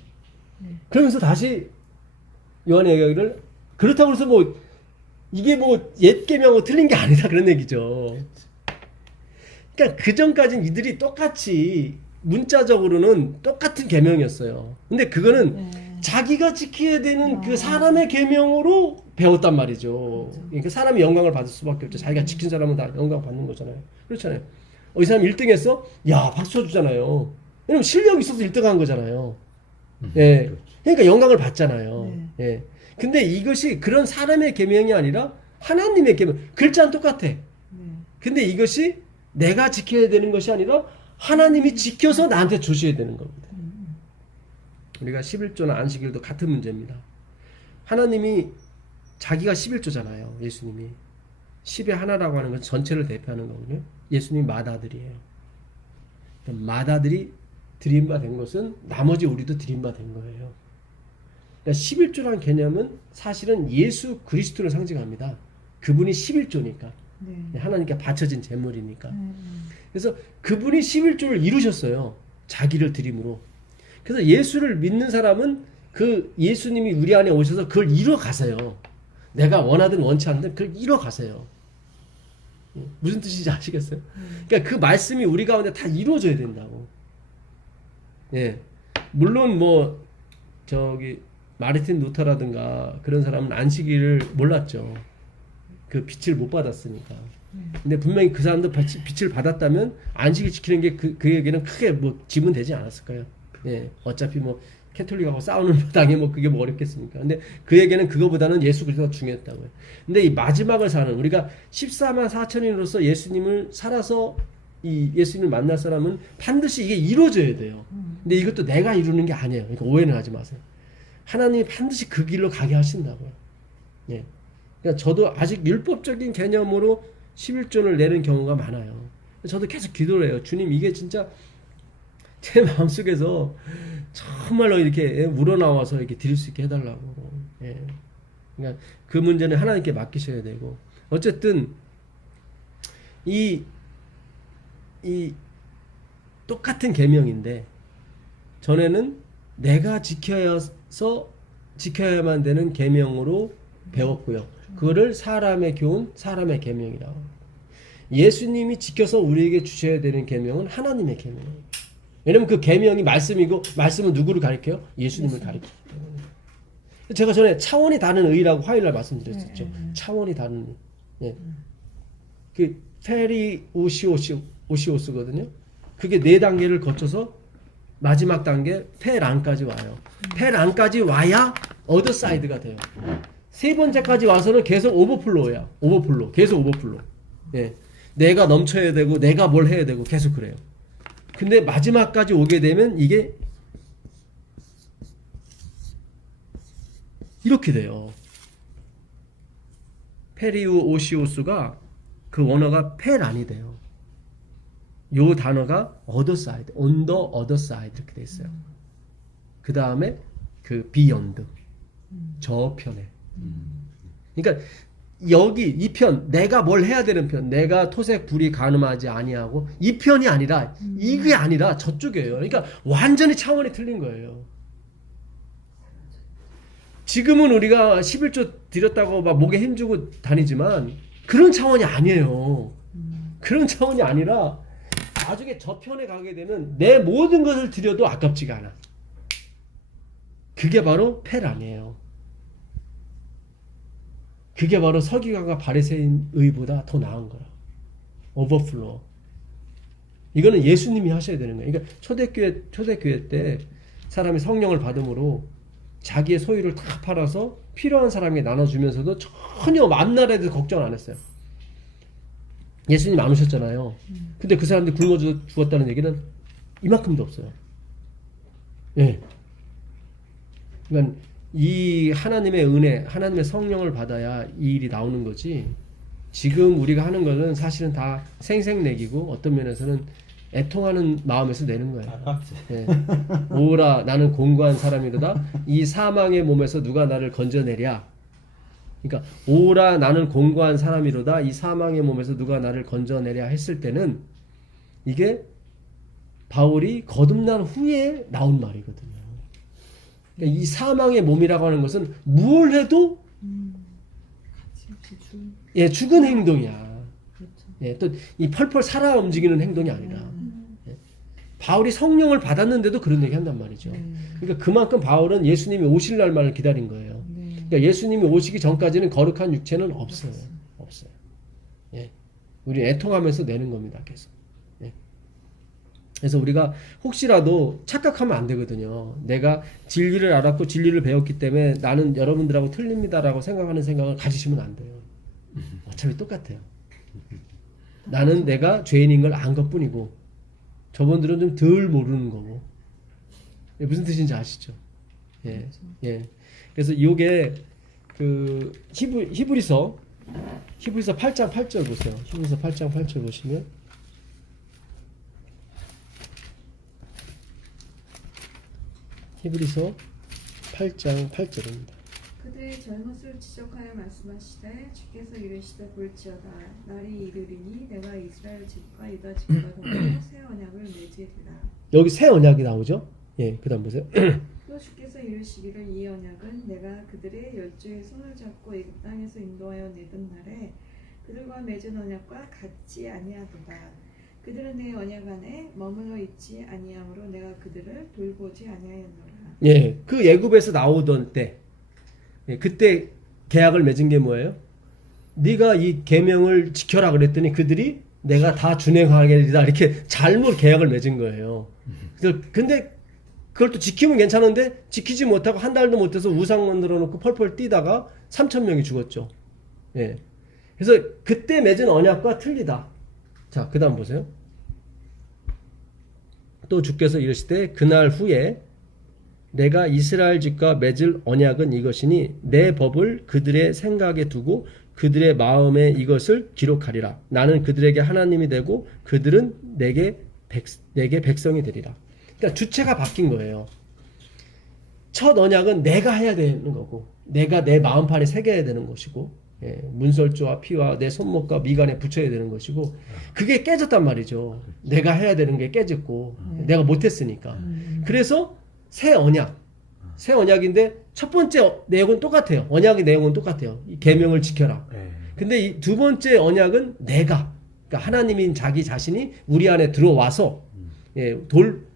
그러면서 다시 요한의 이야기를 그렇다고 해서 뭐 이게 뭐 옛 계명하고 틀린 게 아니다 그런 얘기죠. 그러니까 그 전까지는 이들이 똑같이 문자적으로는 똑같은 계명이었어요. 근데 그거는 자기가 지켜야 되는 그 사람의 계명으로 배웠단 말이죠. 그러니까 사람이 영광을 받을 수밖에 없죠. 자기가 지킨 사람은 다 영광 받는 거잖아요. 그렇잖아요. 이 사람 1등 했어? 야, 박수 쳐주잖아요. 왜냐면 실력이 있어서 1등 한 거잖아요. 예. 그렇죠. 그러니까 영광을 받잖아요. 예. 근데 이것이 그런 사람의 계명이 아니라 하나님의 계명. 글자는 똑같아. 근데 이것이 내가 지켜야 되는 것이 아니라 하나님이 지켜서 나한테 주셔야 되는 겁니다. 우리가 11조나 안식일도 같은 문제입니다. 하나님이 자기가 11조잖아요. 예수님이. 10의 하나라고 하는 건 전체를 대표하는 거거든요. 예수님 맏아들이에요. 맏아들이 드림바된 것은 나머지 우리도 드림바된 거예요. 그러니까 11조라는 개념은 사실은 예수 그리스도를 상징합니다. 그분이 11조니까. 하나님께 바쳐진 제물이니까. 그래서 그분이 11조를 이루셨어요. 자기를 드림으로. 그래서 예수를 믿는 사람은 그 예수님이 우리 안에 오셔서 그걸 이루어 가세요. 내가 원하든 원치 않든 그걸 이루어 가세요. 무슨 뜻인지 아시겠어요? 그러니까 그 말씀이 우리 가운데 다 이루어져야 된다고. 예. 물론 뭐 마르틴 루터라든가 그런 사람은 안식일을 몰랐죠. 그 빛을 못 받았으니까. 근데 분명히 그 사람도 빛을 받았다면 안식일 지키는 게 그에게는 크게 뭐 짐은 되지 않았을 거예요. 예. 어차피 뭐 캐톨릭하고 싸우는 마당에 뭐 그게 뭐 어렵겠습니까? 근데 그에게는 그거보다는 예수 그리스도가 중요했다고요. 근데 이 마지막을 사는 우리가 14만 4천인으로서 예수님을 살아서 이 예수님을 만날 사람은 반드시 이게 이루어져야 돼요. 근데 이것도 내가 이루는 게 아니에요. 그러니까 오해는 하지 마세요. 하나님이 반드시 그 길로 가게 하신다고요. 예. 그러니까 저도 아직 율법적인 개념으로 11조를 내는 경우가 많아요. 저도 계속 기도를 해요. 주님, 이게 진짜 제 마음속에서 정말로 이렇게 우러나와서 이렇게 드릴 수 있게 해달라고. 예. 그러니까 그 문제는 하나님께 맡기셔야 되고, 어쨌든 이 똑같은 계명인데 전에는 내가 지켜야만 되는 계명으로 배웠고요. 그거를 사람의 교훈, 사람의 계명이라고. 예수님이 지켜서 우리에게 주셔야 되는 계명은 하나님의 계명이에요. 왜냐면 그 계명이 말씀이고, 말씀은 누구를 가리켜요? 예수님을 가리키기 때문에. 제가 전에 차원이 다른 의라고 화요일날 말씀드렸었죠. 차원이 다른 의. 예. 그 페리우시오스거든요. 그게 4단계를 거쳐서 마지막 단계 페란까지 와요. 페란까지 와야 어더 사이드가 돼요. 3번째까지 와서는 계속 오버플로우야. 오버플로우. 계속 오버플로우. 예. 내가 넘쳐야 되고 내가 뭘 해야 되고 계속 그래요. 근데 마지막까지 오게 되면 이게 이렇게 돼요. 페리우오시오스가 그 원어가 페란이 돼요. 요 단어가 other side, on the other side 이렇게 돼 있어요. 그 다음에 그 beyond, 저편에. 그러니까 여기 이 편, 내가 뭘 해야 되는 편, 내가 토색 불이 가늠하지 아니하고 이 편이 아니라 이게 아니라 저쪽이에요. 그러니까 완전히 차원이 틀린 거예요. 지금은 우리가 11조 드렸다고 막 목에 힘주고 다니지만 그런 차원이 아니에요. 그런 차원이 아니라 나중에 저편에 가게 되면 내 모든 것을 드려도 아깝지가 않아. 그게 바로 페란이에요. 그게 바로 서기관과 바리새인의보다 더 나은 거라. 오버플로우. 이거는 예수님이 하셔야 되는 거예요. 그러니까 초대교회 때 사람이 성령을 받음으로 자기의 소유를 다 팔아서 필요한 사람에게 나눠주면서도 전혀 만날에 대해서 걱정 안 했어요. 예수님 안 오셨잖아요. 근데 그 사람들이 굶어 죽었다는 얘기는 이만큼도 없어요. 예. 그러니까 이 하나님의 은혜, 하나님의 성령을 받아야 이 일이 나오는 거지. 지금 우리가 하는 것은 사실은 다 생색내기고 어떤 면에서는 애통하는 마음에서 내는 거예요. 아깝지. 예. 오라 나는 공고한 사람이로다. 이 사망의 몸에서 누가 나를 건져내랴. 그러니까 오라 나는 공고한 사람이로다. 이 사망의 몸에서 누가 나를 건져내랴 했을 때는 이게 바울이 거듭난 후에 나온 말이거든요. 그러니까 이 사망의 몸이라고 하는 것은 무엇을 해도 예, 죽은 행동이야. 예, 또 이 펄펄 살아 움직이는 행동이 아니라. 예. 바울이 성령을 받았는데도 그런 얘기 한단 말이죠. 그러니까 그만큼 바울은 예수님이 오실 날만을 기다린 거예요. 그러니까 예수님이 오시기 전까지는 거룩한 육체는 없어요. 없어요. 예. 우리 애통하면서 내는 겁니다. 계속. 예. 그래서 우리가 혹시라도 착각하면 안 되거든요. 내가 진리를 알았고 진리를 배웠기 때문에 나는 여러분들하고 틀립니다라고 생각하는 생각을 가지시면 안 돼요. 어차피 똑같아요. 나는 내가 죄인인 걸 안 것뿐이고 저분들은 좀 덜 모르는 거고. 예, 무슨 뜻인지 아시죠? 예, 예. 그래서 이게 그 히브리서 8장 8절 보세요. 히브리서 8장 8절 보시면 히브리서 8장 8절입니다. 그들의 잘못을 지적하여 말씀하시되 주께서 이르시되 볼지어다 날이 이르리니 내가 이스라엘 집과 유다 집과 더불어 새 언약을 맺으리라. 여기 새 언약이 나오죠? 예, 그다음 보세요. 또 주께서 이르시기를 이 언약은 내가 그들의 열조의 손을 잡고 애굽 땅에서 인도하여 내던 날에 그들과 맺은 언약과 같지 아니하도다. 그들은 내 언약 안에 머물러 있지 아니하므로 내가 그들을 돌보지 아니하였노라. 예, 그 애굽에서 나오던 때, 예, 그때 계약을 맺은 게 뭐예요? 네가 이 계명을 지켜라 그랬더니 그들이 내가 다 준행하겠다 이렇게 잘못 계약을 맺은 거예요. 그래서 근데 그걸 또 지키면 괜찮은데 지키지 못하고 한 달도 못해서 우상 만들어 놓고 펄펄 뛰다가 3,000명이 죽었죠. 예. 그래서 그때 맺은 언약과 틀리다. 자, 그다음 보세요. 또 주께서 이르시되 그날 후에 내가 이스라엘 집과 맺을 언약은 이것이니 내 법을 그들의 생각에 두고 그들의 마음에 이것을 기록하리라. 나는 그들에게 하나님이 되고 그들은 내게 백성이 되리라. 그러니까 주체가 바뀐 거예요. 첫 언약은 내가 해야 되는 거고 내가 내 마음판에 새겨야 되는 것이고 문설주와 피와 내 손목과 미간에 붙여야 되는 것이고 그게 깨졌단 말이죠. 내가 해야 되는 게 깨졌고 내가 못했으니까. 그래서 새 언약인데 첫 번째 내용은 똑같아요. 언약의 내용은 똑같아요. 이 계명을 지켜라. 근데 이 두 번째 언약은 그러니까 하나님인 자기 자신이 우리 안에 들어와서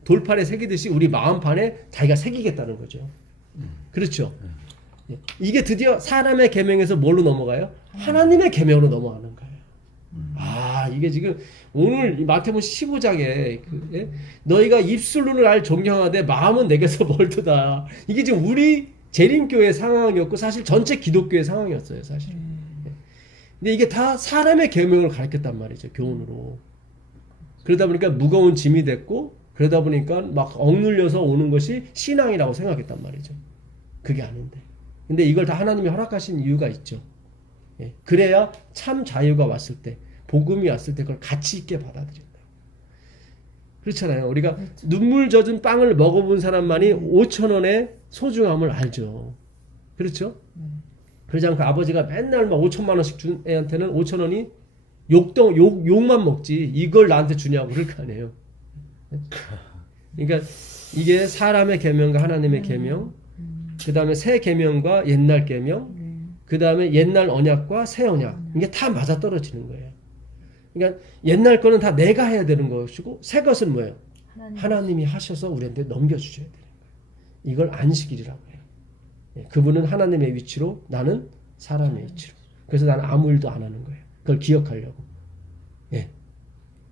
돌판에 새기듯이 우리 마음판에 자기가 새기겠다는 거죠. 그렇죠. 이게 드디어 사람의 계명에서 뭘로 넘어가요? 하나님의 계명으로 넘어가는 거예요. 이게 지금 오늘 마태복음 15장에 너희가 입술로는 날 존경하되 마음은 내게서 멀도다. 이게 지금 우리 재림교회 상황이었고 사실 전체 기독교의 상황이었어요, 사실. 근데 이게 다 사람의 계명을 가르쳤단 말이죠, 교훈으로. 그러다 보니까 무거운 짐이 됐고 그러다 보니까 막 억눌려서 오는 것이 신앙이라고 생각했단 말이죠. 그게 아닌데. 근데 이걸 다 하나님이 허락하신 이유가 있죠. 그래야 참 자유가 왔을 때, 복음이 왔을 때 그걸 가치 있게 받아들인다. 그렇잖아요. 우리가 눈물 젖은 빵을 먹어본 사람만이 5,000원의 소중함을 알죠. 그렇죠? 그러지 않고 아버지가 맨날 막 5천만 원씩 준 애한테는 5,000원이 욕만 먹지 이걸 나한테 주냐고 그럴 거 아니에요. 그러니까 이게 사람의 계명과 하나님의 계명, 그 다음에 새 계명과 옛날 계명, 그 다음에 옛날 언약과 새 언약, 이게 다 맞아떨어지는 거예요. 그러니까 옛날 거는 다 내가 해야 되는 것이고 새 것은 뭐예요? 하나님이 하셔서 우리한테 넘겨주셔야 되는 거예요. 이걸 안식일이라고 해요. 그분은 하나님의 위치로, 나는 사람의 위치로. 그래서 나는 아무 일도 안 하는 거예요. 그걸 기억하려고.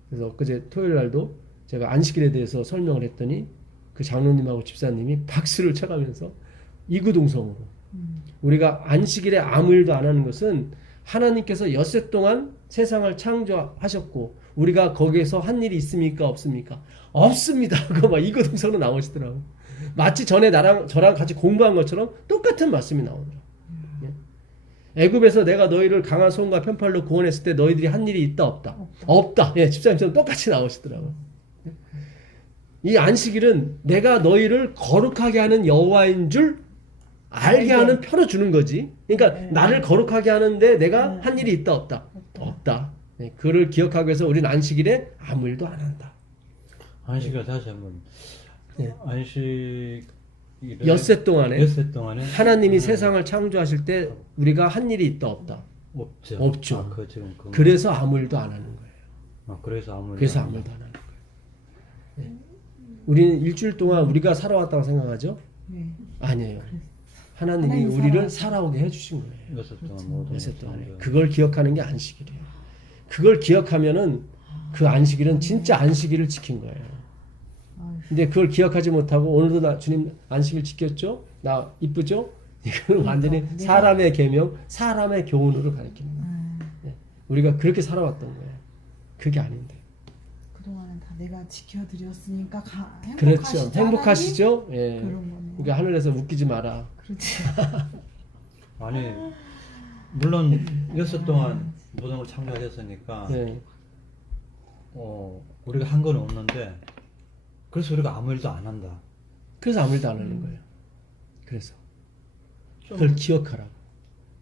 그래서 그제 토요일 날도 제가 안식일에 대해서 설명을 했더니 그 장로님하고 집사님이 박수를 쳐가면서 이구동성으로 우리가 안식일에 아무 일도 안 하는 것은 하나님께서 엿새 동안 세상을 창조하셨고 우리가 거기에서 한 일이 있습니까? 없습니까? 없습니다. 그거 막 이구동성으로 나오시더라고. 마치 전에 저랑 같이 공부한 것처럼 똑같은 말씀이 나오더라고. 애굽에서 내가 너희를 강한 손과 편팔로 구원했을 때 너희들이 한 일이 있다 없다? 없다. 집사님처럼 똑같이 나오시더라고. 이 안식일은 내가 너희를 거룩하게 하는 여호와인 줄 알게 하는 표로 주는 거지. 그러니까 나를 거룩하게 하는데 내가 한 일이 있다 없다? 없다. 그를 기억하기 위해서 우리는 안식일에 아무 일도 안 한다. 안식을 다시 한번. 안식일은 엿새 동안에 하나님이 하나님. 세상을 창조하실 때 우리가 한 일이 있다 없다? 없죠. 없죠. 지금 그래서 아무 일도 안 하는 거예요. 그래서 아무 일도 안 하는 거예요. 우리는 일주일 동안 우리가 살아왔다고 생각하죠? 아니에요. 하나님이 우리를 살아오게 해주신 거예요. 엿새 동안에. 그걸 기억하는 게 안식일이에요. 그걸 기억하면은 그 안식일은 진짜 안식일을 지킨 거예요. 근데 그걸 기억하지 못하고 오늘도 주님 안식일 지켰죠? 나 이쁘죠? 이건 완전히 사람의 계명, 사람의 교훈으로 가르치는 거예요. 우리가 그렇게 살아왔던 거예요. 그게 아닌데. 그동안은 다 내가 지켜드렸으니까 그렇죠. 행복하시죠? 그런 거네요. 그러니까 하늘에서 웃기지 마라. 그렇지. 아니 물론 엿새 동안 모든 걸 창조하셨으니까 우리가 한 건 없는데 그래서 우리가 아무 일도 안 한다. 그래서 아무 일도 안 하는 거예요. 그래서 그걸 기억하라고.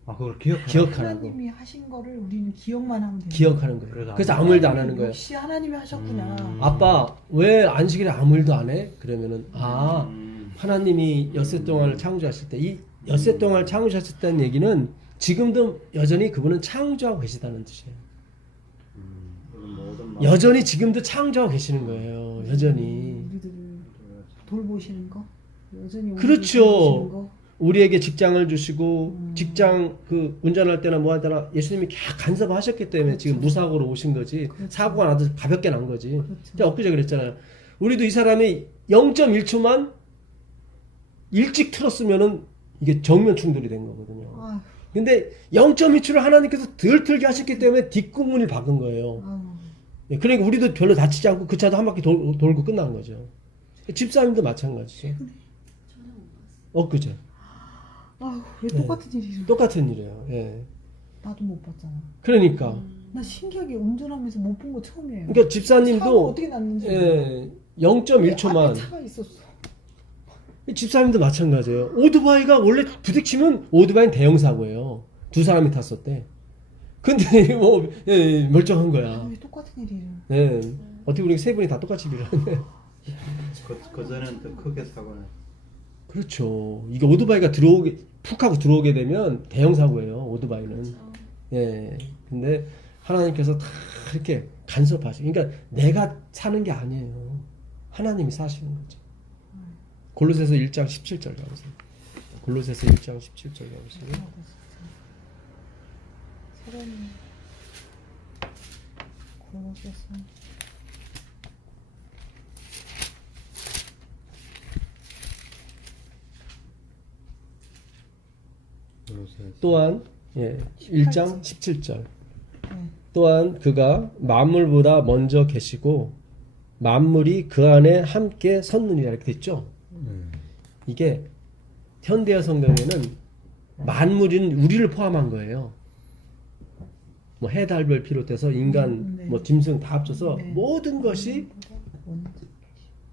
그걸 기억하라고. 하나님이 하신 거를 우리는 기억만 하면 돼요. 기억하는 거예요. 그래서 아무 일도 안 하는 거예요. 역시 하나님이 하셨구나. 아빠 왜 안식일에 아무 일도 안 해? 그러면은 하나님이 엿새 동안을 창조하실 때 이 엿새 동안을 창조하셨다는 얘기는 지금도 여전히 그분은 창조하고 계시다는 뜻이에요. 여전히 지금도 창조하고 계시는 거예요. 여전히. 우리들을 돌보시는 거? 여전히 그렇죠. 돌보시는 거? 우리에게 직장을 주시고 직장 그 운전할 때나 뭐 할 때나 예수님이 간섭하셨기 때문에 지금 무사고로 오신 거지. 사고가 나도 가볍게 난 거지. 엊그제 그랬잖아요. 우리도 이 사람이 0.1초만 일찍 틀었으면은 이게 정면 충돌이 된 거거든요. 근데 0.2초를 하나님께서 덜 틀게 하셨기 때문에 뒷구문을 박은 거예요. 그러니까 우리도 별로 다치지 않고 그 차도 한 바퀴 돌고 끝난 거죠. 집사님도 마찬가지죠. 전혀 못 봤어. 그죠. 아우 왜 네. 똑같은 일이 똑같은 일이에요. 예. 나도 못 봤잖아. 그러니까. 나 신기하게 운전하면서 못 본 거 처음이에요. 그러니까 차가 집사님도 어떻게 났는지. 예, 앞에 0.1초만. 차가 있었어. 집사님도 마찬가지예요. 오토바이가 원래 부딪히면 오토바이는 대형 사고예요. 두 사람이 탔었대. 근데 뭐 멀쩡한 아, 거야. 왜 똑같은 일이에요? 예. 어떻게 우리 세 분이 다 똑같이 일을 하네. 그 전에는 더 크게 사고는. 그렇죠. 이게 오토바이가 푹 하고 들어오게 되면 대형 사고예요. 오토바이는. 예. 근데 하나님께서 다 이렇게 간섭하시고, 그러니까 내가 사는 게 아니에요. 하나님이 사시는 거죠. 골로새서 1장 17절 가보세요. 골로새서 1장 17절 가보세요. 사람이 골로새서 또한 1장 17절. 네. 또한 그가 만물보다 먼저 계시고 만물이 그 안에 함께 섰느니라 이렇게 됐죠. 이게 현대어 성경에는 만물은 우리를 포함한 거예요. 뭐 해달별 비롯해서 인간, 네. 뭐 짐승 다 합쳐서 네. 모든 것이 먼저.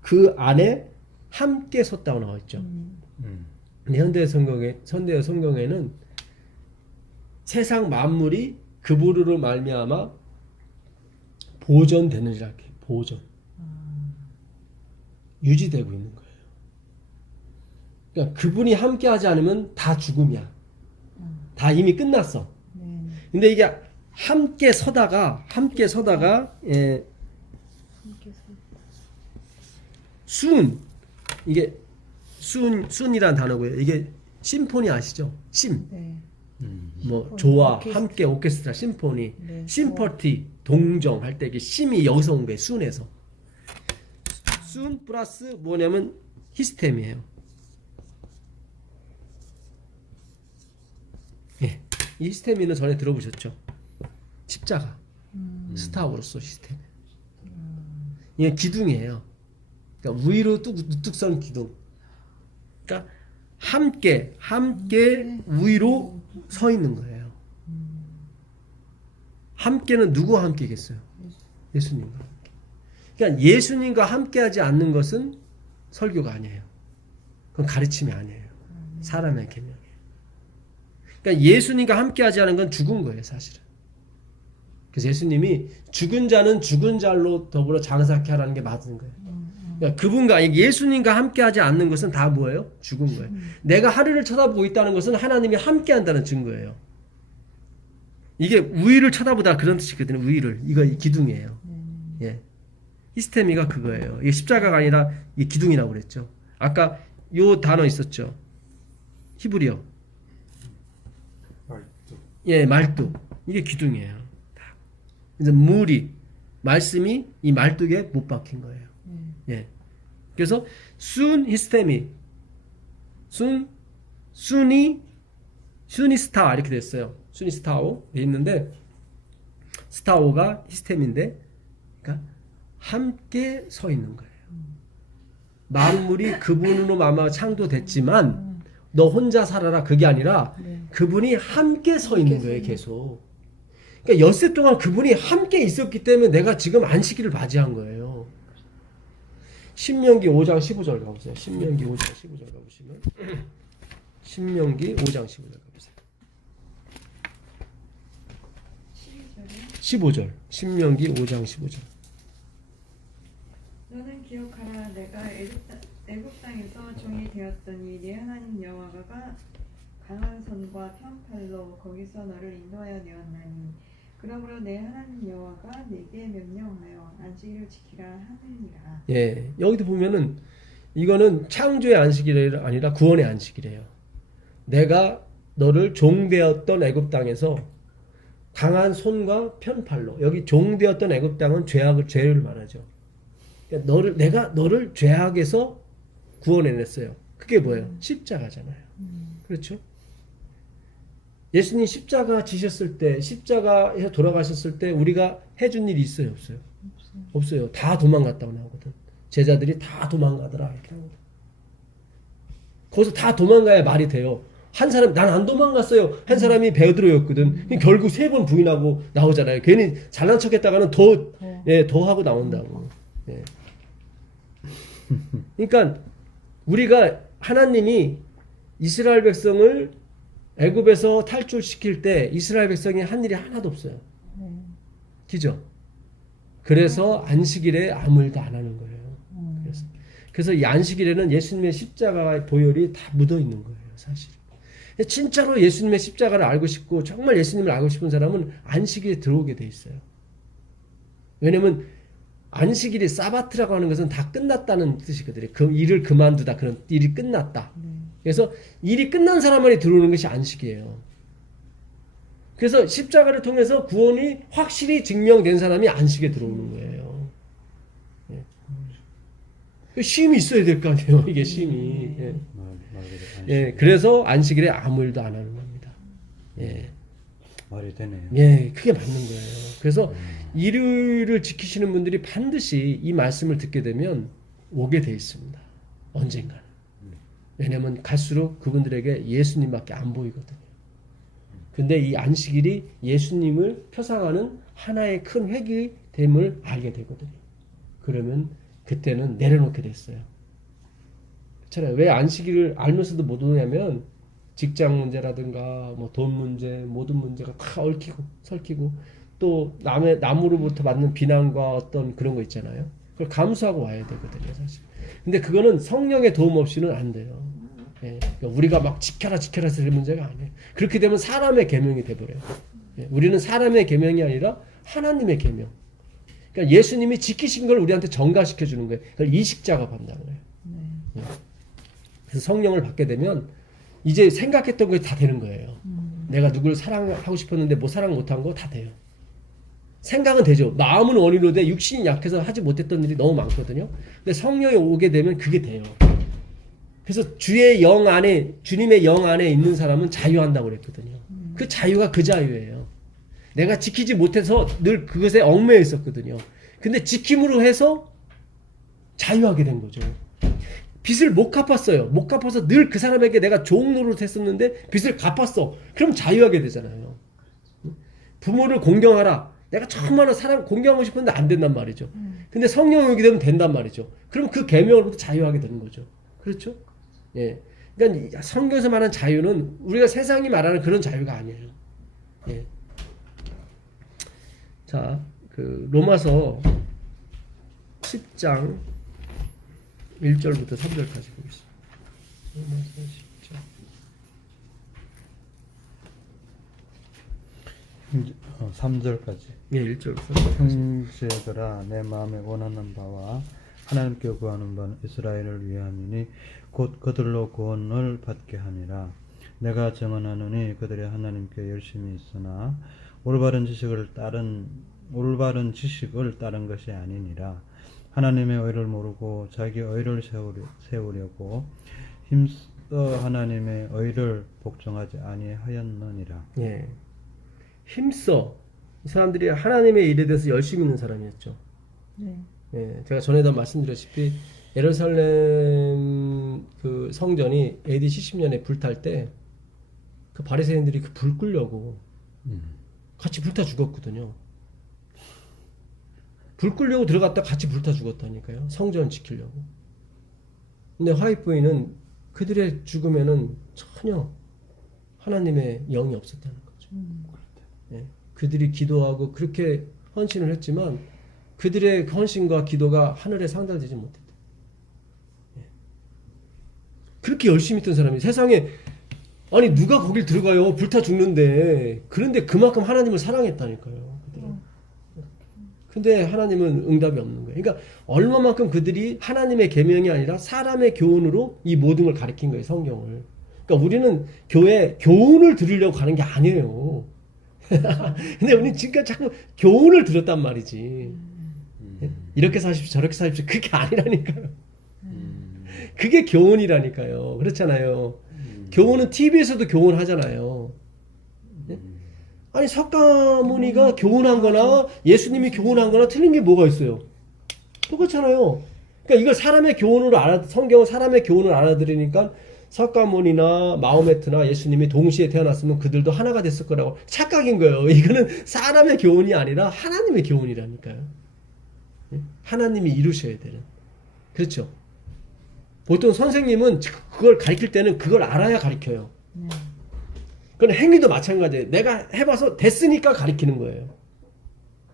그 안에 함께 섰다고 나와 있죠. 근데 현대어 성경에는 세상 만물이 그분으로 말미암아 보존되느니라 이렇게 보존 유지되고 있는 거예요. 그러니까 그분이 함께하지 않으면 다 죽음이야. 다 이미 끝났어. 네. 근데 이게 함께 서다가 함께서 순 이게 순이라는 단어고요. 이게 심포니 아시죠? 심. 네. 뭐 심포니, 조화, 오케스트라. 함께 오케스트라, 심포니, 네, 심퍼티, 동정 할 때 이게 심이 여기서 온 거예요. 순에서. 순 플러스 뭐냐면 히스템이에요. 예. 이 히스테미는 전에 들어보셨죠? 십자가. 스타워로서 시스템. 이게 기둥이에요. 그러니까 위로 뚝뚝 선 기둥. 그러니까 함께 위로 서 있는 거예요. 함께는 누구와 함께겠어요? 예수님과 함께. 그러니까 예수님과 함께하지 않는 것은 설교가 아니에요. 그건 가르침이 아니에요. 사람의 계명이에요. 그러니까 예수님과 함께하지 않은 건 죽은 거예요, 사실은. 그래서 예수님이 죽은 자는 죽은 자로 더불어 장사케 하라는 게 맞은 거예요. 그러니까 그분과 예수님과 함께하지 않는 것은 다 뭐예요? 죽은 거예요. 내가 하늘을 쳐다보고 있다는 것은 하나님이 함께한다는 증거예요. 이게 우위를 쳐다보다 그런 뜻이거든요. 우위를. 이거 기둥이에요. 예. 히스테미가 그거예요. 이게 십자가가 아니라 이게 기둥이라고 그랬죠. 아까 요 단어 있었죠. 히브리어. 예, 말뚝. 이게 기둥이에요. 그래서 물이 말씀이 이 말뚝에 못 박힌 거예요. 예. 그래서 순 히스테미, 순이 스타 이렇게 됐어요. 순이 스타오 돼 있는데 스타오가 히스테미인데, 그러니까 함께 서 있는 거예요. 만물이 그분으로 마마 창조됐지만 너 혼자 살아라 그게 아니라 그분이 함께 서 있는 거예요. 계속. 그러니까 엿새 동안 그분이 함께 있었기 때문에 내가 지금 안식일을 맞이한 거예요. 신명기 5장 15절 가보세요. 신명기 5장 15절 가보시면 신명기 5장 15절 가보세요. 15절 신명기 5장 15절. 너는 기억하라. 내가 애굽 땅에서 종이 되었더니 네 하나님 여호와가 강한 손과 편팔로 거기서 너를 인도하여 내었나니 그러므로 내 하나님 여호와가 네게 명령하여 안식일을 지키라 하느니라. 예, 여기도 보면은 이거는 창조의 안식일이 아니라 구원의 안식이래요. 내가 너를 종되었던 애굽 땅에서 강한 손과 편팔로, 여기 종되었던 애굽 땅은 죄를 말하죠. 그러니까 내가 너를 죄악에서 구원해냈어요. 그게 뭐예요? 십자가잖아요. 그렇죠? 예수님 십자가 지셨을 때, 십자가에서 돌아가셨을 때 우리가 해준 일이 있어요, 없어요? 없어요. 다 도망갔다고 나오거든. 제자들이 다 도망가더라. 이렇게 나옵니다. 거기서 다 도망가야 말이 돼요. 한 사람 난 안 도망갔어요. 한 사람이 베드로였거든. 결국 3번 부인하고 나오잖아요. 괜히 잘난 척했다가는 더 하고 나온다고. 예. 그러니까 우리가 하나님이 이스라엘 백성을 애굽에서 탈출시킬 때 이스라엘 백성이 한 일이 하나도 없어요. 그죠? 그래서 안식일에 아무 일도 안 하는 거예요. 그래서 이 안식일에는 예수님의 십자가의 보혈이 다 묻어 있는 거예요, 사실. 진짜로 예수님의 십자가를 알고 싶고 정말 예수님을 알고 싶은 사람은 안식일에 들어오게 돼 있어요. 왜냐면 안식일이 사바트라고 하는 것은 다 끝났다는 뜻이거든요. 그 일을 그만두다, 그런 일이 끝났다. 그래서 일이 끝난 사람만이 들어오는 것이 안식이에요. 그래서 십자가를 통해서 구원이 확실히 증명된 사람이 안식에 들어오는 거예요. 예. 쉼이 있어야 될 거 아니에요, 이게 쉼이. 예. 예, 그래서 안식일에 아무 일도 안 하는 겁니다. 예. 말이 되네요. 예, 그게 맞는 거예요. 그래서 일요일을 지키시는 분들이 반드시 이 말씀을 듣게 되면 오게 돼 있습니다. 언젠가는. 왜냐면 갈수록 그분들에게 예수님밖에 안 보이거든요. 근데 이 안식일이 예수님을 표상하는 하나의 큰 획일됨을 알게 되거든요. 그러면 그때는 내려놓게 됐어요. 그렇잖아요. 왜 안식일을 알면서도 못 오냐면 직장 문제라든가 뭐 돈 문제, 모든 문제가 다 얽히고 설키고 또 남으로부터 받는 비난과 어떤 그런 거 있잖아요. 그걸 감수하고 와야 되거든요, 사실. 근데 그거는 성령의 도움 없이는 안 돼요. 예, 그러니까 우리가 막 지켜라 해서 될 문제가 아니에요. 그렇게 되면 사람의 계명이 돼버려요. 예, 우리는 사람의 계명이 아니라 하나님의 계명. 그러니까 예수님이 지키신 걸 우리한테 전가시켜 주는 거예요. 그걸 이식 작업한다는 거예요. 예. 그래서 성령을 받게 되면 이제 생각했던 게 다 되는 거예요. 내가 누구를 사랑하고 싶었는데 뭐 사랑 못한 거 다 돼요. 생각은 되죠. 마음은 원인으로 돼. 육신이 약해서 하지 못했던 일이 너무 많거든요. 근데 성령이 오게 되면 그게 돼요. 그래서 주의 영 안에, 주님의 영 안에 있는 사람은 자유한다고 그랬거든요. 그 자유가 그 자유예요. 내가 지키지 못해서 늘 그것에 얽매여 있었거든요. 근데 지킴으로 해서 자유하게 된 거죠. 빚을 못 갚았어요. 못 갚아서 늘 그 사람에게 내가 좋은 노릇을 했었는데 빚을 갚았어. 그럼 자유하게 되잖아요. 부모를 공경하라. 내가 정말 사람 공경하고 싶은데 안 된단 말이죠. 근데 성령이 오게 되면 된단 말이죠. 그럼 그 계명으로부터 자유하게 되는 거죠. 그렇죠? 예. 그러니까 성경에서 말하는 자유는 우리가 세상이 말하는 그런 자유가 아니에요. 예. 자, 그 로마서 10장 1절부터 3절까지 보겠습니다. 로마서 10장 3절까지. 예, 1절부터 형제들아, 내 마음에 원하는 바와 하나님께 구하는 바는 이스라엘을 위함이니 곧 그들로 구원을 받게 하니라. 내가 증언하노니 그들이 하나님께 열심히 있으나 올바른 지식을 따른 것이 아니니라. 하나님의 의를 모르고 자기 의를 세우려고 힘써 하나님의 의를 복종하지 아니하였느니라. 예. 힘써 이 사람들이 하나님의 일에 대해서 열심히 있는 사람이었죠. 네. 예, 제가 전에도 말씀드렸다시피 예루살렘 그 성전이 AD 70년에 불탈 때 그 바리새인들이 그 불 끄려고 같이 불타 죽었거든요. 불 끄려고 들어갔다 같이 불타 죽었다니까요. 성전 지키려고. 근데 화이트보이는 그들의 죽음에는 전혀 하나님의 영이 없었다는 거죠. 예, 그들이 기도하고 그렇게 헌신을 했지만 그들의 헌신과 기도가 하늘에 상달되지 못했다. 예. 그렇게 열심히 있던 사람이 세상에 아니 누가 거길 들어가요? 불타 죽는데. 그런데 그만큼 하나님을 사랑했다니까요. 그들은. 근데 하나님은 응답이 없는 거예요. 그러니까 얼마만큼 그들이 하나님의 계명이 아니라 사람의 교훈으로 이 모든 걸 가르친 거예요, 성경을. 그러니까 우리는 교회 교훈을 들으려고 가는 게 아니에요. 근데 우리는 지금까지 자꾸 교훈을 들었단 말이지. 이렇게 사십시오, 저렇게 사십시오. 그게 아니라니까요. 그게 교훈이라니까요. 그렇잖아요. 교훈은 TV에서도 교훈하잖아요. 아니 석가모니가 교훈한 거나 예수님이 교훈한 거나 틀린 게 뭐가 있어요? 똑같잖아요. 그러니까 이걸 사람의 교훈으로 성경은 사람의 교훈을 알아들으니까 석가모니나 마호메트나 예수님이 동시에 태어났으면 그들도 하나가 됐을 거라고 착각인 거예요. 이거는 사람의 교훈이 아니라 하나님의 교훈이라니까요. 하나님이 이루셔야 되는. 그렇죠. 보통 선생님은 그걸 가르칠 때는 그걸 알아야 가르쳐요. 네. 그건 행위도 마찬가지예요. 내가 해봐서 됐으니까 가르치는 거예요.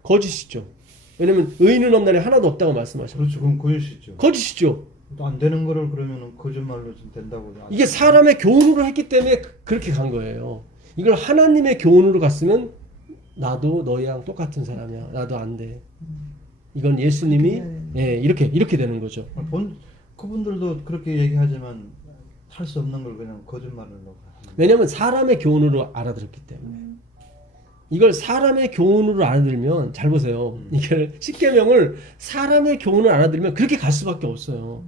거짓이죠. 왜냐면 의인은 없나니 하나도 없다고 말씀하셨죠. 그렇죠. 그럼 거짓이죠. 거짓이죠. 또 안 되는 거를 그러면 거짓말로 좀 된다고. 이게 사람의 교훈으로 했기 때문에 그렇게 간 거예요. 이걸 하나님의 교훈으로 갔으면 나도 너희랑 똑같은 사람이야. 나도 안 돼. 이건 예수님이 이렇게 되는 거죠. 그분들도 그렇게 얘기하지만 할 수 없는 걸 그냥 거짓말로. 왜냐하면 사람의 교훈으로 알아들었기 때문에. 이걸 사람의 교훈으로 알아들면 잘 보세요. 이걸 십계명을 사람의 교훈을 알아들면 그렇게 갈 수밖에 없어요.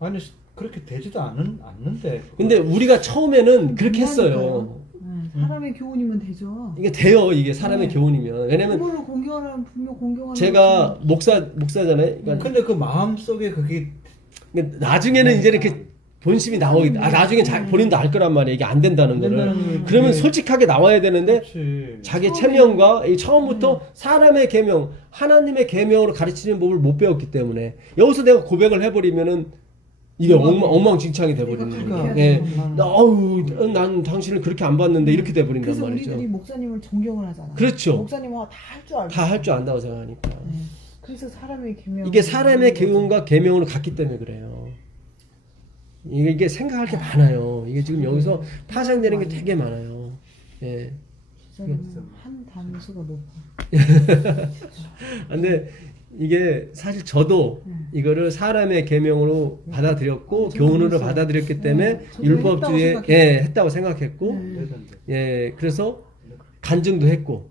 아니 그렇게 되지도 않는데. 근데 우리가 처음에는 그렇게 했어요. 사람의 교훈이면 되죠. 이게 돼요. 이게 사람의 교훈이면. 왜냐면 그거를 공경하는 분명 공경하는. 제가 목사잖아요. 그러니까 근데 그 마음 속에 그게 나중에는 이제 이렇게 본심이 나오겠다. 나중에 본인도 알 거란 말이에요. 이게 안 된다는 거를. 그러면 솔직하게 나와야 되는데 그렇지. 자기 체면과 이 처음부터 사람의 계명, 하나님의 계명으로 가르치는 법을 못 배웠기 때문에 여기서 내가 고백을 해버리면은 이게 엉망진창이 돼버리는 거예요. 예. 난 당신을 그렇게 안 봤는데 이렇게 돼버린단 그래서 말이죠. 우리들이 목사님을 존경을 하잖아. 그렇죠. 목사님은 다 할 줄 알고. 다 할 줄 안다고 생각하니까. 그래서 사람의 계명. 이게 사람의 계명과 계명으로 갔기 때문에 그래요. 이게 생각할 게 많아요. 이게 지금 여기서 파생되는 게 되게 많아요. 예. 한 단수가 높아. 근데 이게 사실 저도 이거를 사람의 계명으로 받아들였고 교훈으로 받아들였기 때문에 율법주의에 했다고 생각했고 그래서 간증도 했고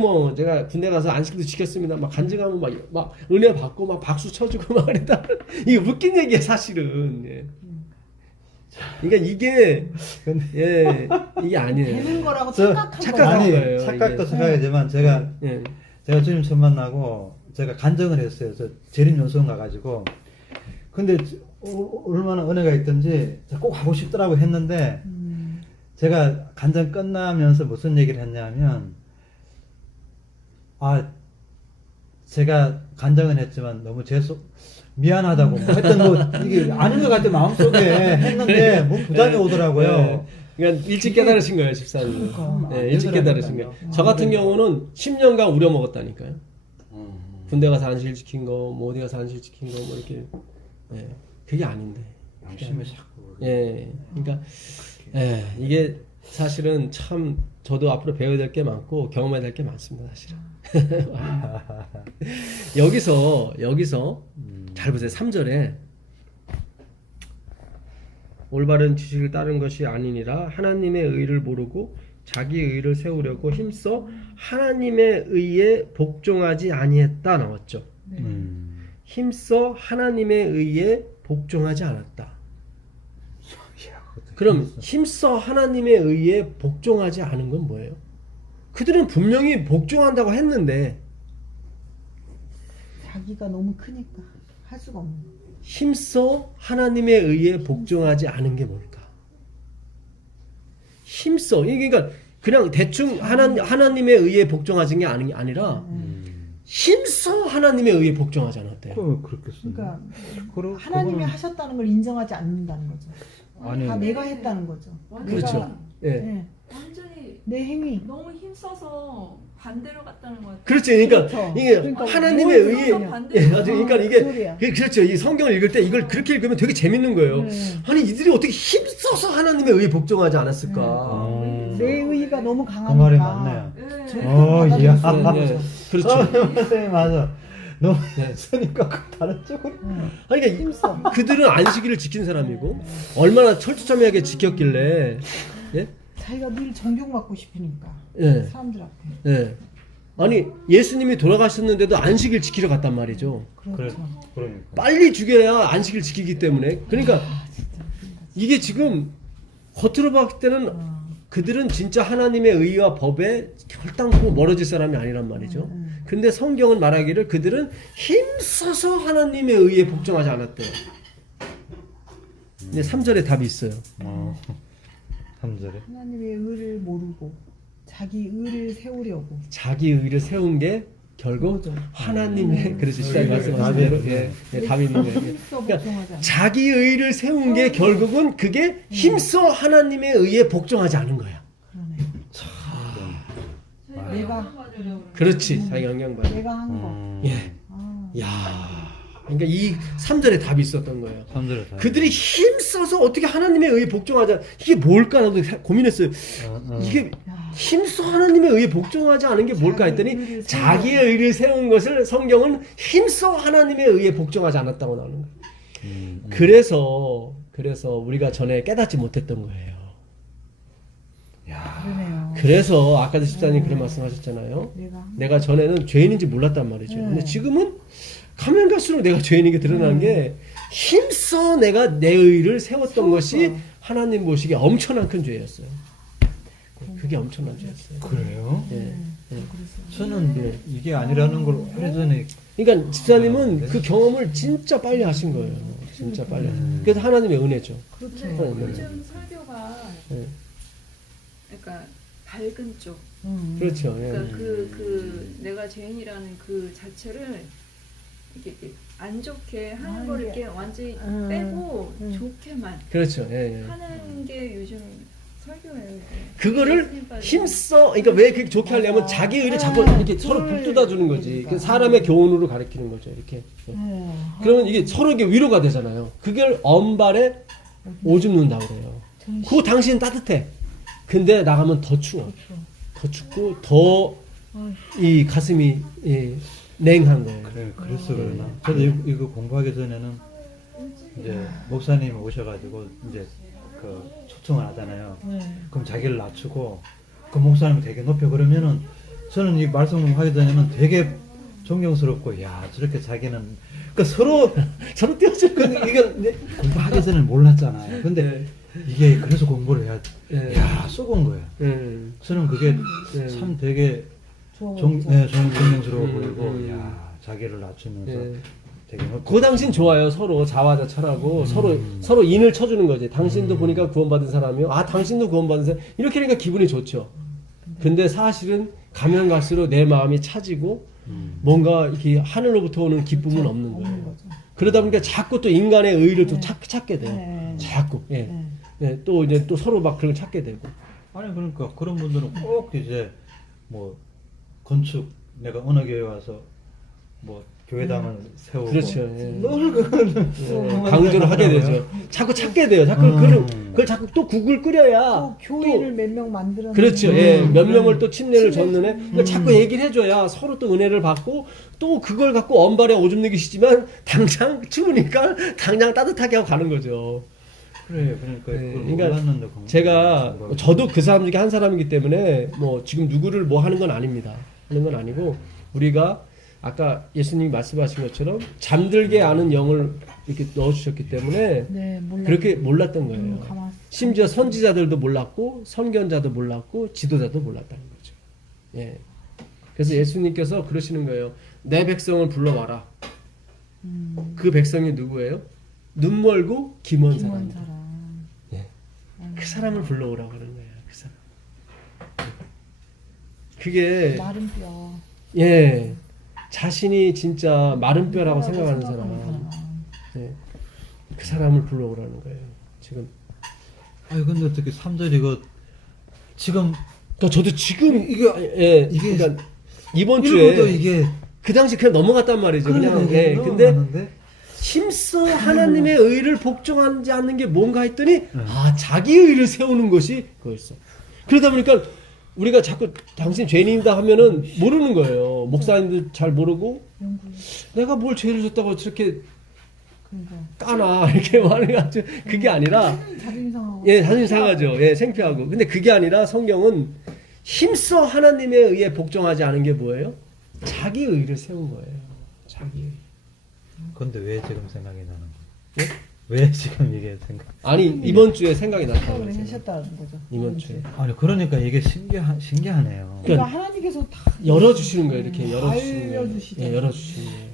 뭐 제가 군대 가서 안식도 지켰습니다. 막 간증하면 막 은혜 받고 막 박수 쳐주고 막 그랬다. 이게 웃긴 얘기야 사실은. 예. 그러니까 이게 이게 아니에요. 되는 거라고 착각한 거예요. 착각도 착각이지만 제가 주님 처음 만나고 제가 간증을 했어요. 저 재림연수원 가가지고. 근데 얼마나 은혜가 있던지 꼭 하고 싶더라고 했는데 제가 간증 끝나면서 무슨 얘기를 했냐면 제가 간증은 했지만 너무 미안하다고 하여튼 뭐 이게 아닌 것 같아 마음속에 했는데 뭐 부담이 오더라고요. 그러니까 일찍 깨달으신 거예요, 집사님. 일찍 깨달으신 거예요. 저 같은 경우는 10년간 우려먹었다니까요. 군대 가서 안식일 지킨 거, 뭐 어디 가서 안식일 지킨 거, 뭐 이렇게. 그게 아닌데. 열심히 자꾸. 그러니까, 이게 사실은 참 저도 앞으로 배워야 될 게 많고 경험해야 될 게 많습니다, 사실은. 여기서 잘 보세요. 3절에 올바른 지식을 따른 것이 아니니라 하나님의 의를 모르고 자기 의를 세우려고 힘써 하나님의 의에 복종하지 아니했다 나왔죠. 힘써 하나님의 의에 복종하지 않았다. 그럼 힘써 하나님의 의에 복종하지 않은 건 뭐예요? 그들은 분명히 복종한다고 했는데 자기가 너무 크니까 할 수가 없는 거예요. 힘써 하나님의 의에 복종하지 않은 게 뭘까? 힘써 그러니까 그냥 대충 하나님의 의에 복종하신 게 아니라 힘써 하나님의 의에 복종하지 않았대요. 그러니까 하나님이 하셨다는 걸 인정하지 않는다는 거죠. 다 내가 했다는 거죠. 그렇죠. 완전히 내 행위. 너무 힘써서 반대로 갔다는 것 같아요. 그렇지. 그러니까 그렇죠. 이게 그러니까 하나님의 의에 그러니까 이게 소리야. 그렇죠. 이 성경을 읽을 때 이걸 그렇게 읽으면 되게 재밌는 거예요. 아니 이들이 어떻게 힘써서 하나님의 의에 복종하지 않았을까? 내 의의가 너무 강하니까. 그 말이 맞네요. 이야. 그렇죠. 선생님 맞아. 너무 쓰니까 다른 쪽으로. 그러니까 힘써. 그들은 안식일을 지킨 사람이고 얼마나 철두철미하게 지켰길래 자기가 늘 존경받고 싶으니까 사람들한테. 아니 예수님이 돌아가셨는데도 안식일 지키러 갔단 말이죠. 그렇죠. 그러니까. 빨리 죽여야 안식일 지키기 때문에. 그러니까 이게 지금 겉으로 봤을 때는 그들은 진짜 하나님의 의와 법에 결단코 멀어질 사람이 아니란 말이죠. 근데 성경은 말하기를 그들은 힘써서 하나님의 의에 복종하지 않았대요. 근데 3절에 답이 있어요. 3절에 하나님의 의를 모르고 자기 의를 세우려고. 자기 의를 세운 게 결국 하나님의 그렇죠. 시작에 말씀하신 답이 대로 있네. 답이 있는 거예요. 힘써 그러니까 복종하지 않아. 자기 의를 세운 게 결국은 그게 힘써 하나님의 의에 복종하지 않은 거야. 내가- 자기가 영광 받으려고 그러는 그렇지. 자기 영향받아. 내가 한 거. 예. 아, 야. 그러니까 이 3절에 답이 있었던 거예요. 3절에 답이 그들이 힘써서 어떻게 하나님의 의에 복종하자. 이게 뭘까? 나도 고민했어요. 이게 힘써 하나님의 의에 복종하지 않은 게 뭘까 했더니 자기의 의를 세운 것을 성경은 힘써 하나님의 의에 복종하지 않았다고 나오는 거예요. 그래서 우리가 전에 깨닫지 못했던 거예요. 그러네요. 그래서 아까도 집사님 그런 말씀하셨잖아요. 내가 전에는 죄인인지 몰랐단 말이죠. 근데 지금은 가면 갈수록 내가 죄인인 게 드러나는 게 힘써 내가 내 의를 세웠던 것이 하나님 보시기에 엄청난 큰 죄였어요. 그게 엄청난 죄였어요. 그래요? 예. 저는 이게 아니라는 걸 오래전에 그러니까 집사님은 그 경험을 진짜 빨리 하신 거예요. 진짜 빨리. 그래서 하나님의 은혜죠. 그렇죠. 근데 하나님의 은혜. 요즘 설교가 예. 그러니까 밝은 쪽. 그렇죠. 예. 그러니까 그 내가 죄인이라는 그 자체를 이렇게 안 좋게 하는 걸 이렇게 완전히 빼고 좋게만 그렇죠. 예, 예. 하는 게 요즘 설교예요. 이게. 그거를 힘써, 그러니까 왜 그렇게 좋게 하려면 자기 의를 자꾸 이렇게 서로 북돋아 주는 거지. 그 사람의 교훈으로 가르치는 거죠. 이렇게. 그러면 이게 서로 이게 위로가 되잖아요. 그걸 언발에 오줌 눈다고 그래요. 그거 당신은 따뜻해. 근데 나가면 더 추워. 더 춥고 더 이 가슴이 냉한 거예요. 그래서 그러나 저도 이거 공부하기 전에는 이제 목사님이 오셔가지고 이제 그 초청을 하잖아요. 그럼 자기를 낮추고 그 목사님을 되게 높여 그러면은 저는 이 말씀 하기 전에는 되게 존경스럽고 야 저렇게 자기는 그러니까 서로 띄워주는 거 이게 공부하기 전에는 몰랐잖아요. 근데 이게 그래서 공부를 해야 야 쏘은 거예요. 저는 그게 참 되게 존경스러워 보이고 야 자기를 낮추면서 되게 그 당신 좋아요. 서로 자화자찬하고 서로 인을 쳐주는 거지. 당신도 보니까 구원받은 사람이요. 아 당신도 구원받은 사람. 이렇게 하니까 기분이 좋죠. 근데 사실은 가면 갈수록 내 마음이 차지고 뭔가 이렇게 하늘로부터 오는 기쁨은 없는 거예요. 그러다 보니까 자꾸 또 인간의 의를 또 찾게 돼요. 자꾸. 또 이제 또 서로 막 그런 걸 찾게 되고. 아니 그러니까 그런 분들은 꼭 이제 뭐 건축 내가 어느 교회 와서 뭐 교회당을 세우고 그렇죠. 늘 그걸 강조를 하게 되죠. 자꾸 찾게 돼요. 자꾸 그걸 자꾸 또 국을 끓여야 또 교회를 몇 명 만들어. 그렇죠. 몇 명을 또 침례를 줬는 애. 자꾸 얘기를 해줘야 서로 또 은혜를 받고 또 그걸 갖고 언발에 오줌 누기시지만 당장 추우니까 당장 따뜻하게 하고 가는 거죠. 그래요. 그러니까 그걸 그러니까 몰랐는데 제가 저도 그 사람 중에 한 사람이기 때문에 뭐 지금 누구를 뭐 하는 건 아닙니다. 하는 건 아니고 우리가 아까 예수님이 말씀하신 것처럼 잠들게 아는 영을 이렇게 넣어주셨기 때문에 그렇게 몰랐던 거예요. 심지어 선지자들도 몰랐고 선견자도 몰랐고 지도자도 몰랐다는 거죠. 예. 그래서 예수님께서 그러시는 거예요. 내 백성을 불러와라. 그 백성이 누구예요? 눈 멀고 김원 사람. 예. 그 사람을 불러오라고 하는 거예요. 그 사람. 그게 마른 뼈. 예. 자신이 진짜 마른 뼈라고 생각하는 사람. 예. 그 사람을 불러오라는 거예요. 지금. 아니 근데 어떻게 3절 이거 지금 그러니까 저도 지금 이게 그러니까 이번 읽어도 주에 이게 그 당시 그냥 넘어갔단 말이죠. 그냥 예. 근데 힘써 하나님의 의를 복종하지 않는 게 뭔가 했더니 아 자기 의를 세우는 것이 그거였어. 그러다 보니까 우리가 자꾸 당신 죄인이다 하면은 모르는 거예요. 목사님도 잘 모르고 내가 뭘 죄를 졌다고 저렇게 까나 이렇게 말을 하죠. 그게 아니라 자존심 상하고. 예 자존심 상하죠. 예 창피하고. 근데 그게 아니라 성경은 힘써 하나님의 의에 복종하지 않은 게 뭐예요? 자기 의를 세운 거예요. 자기 의. 근데 왜 지금 생각이 나는 거예요? 왜 지금 이게 생각? 아니 이번 주에 생각이 생각을 났다고 그랬어요. 하셨다는 거죠. 이번 주에 아니 그러니까 이게 신기하네요. 그러니까 하나님께서 다 열어주시는 거예요. 이렇게 열어주시는 거예요. 알려주시잖아요. 예, 열어주시는 거예요.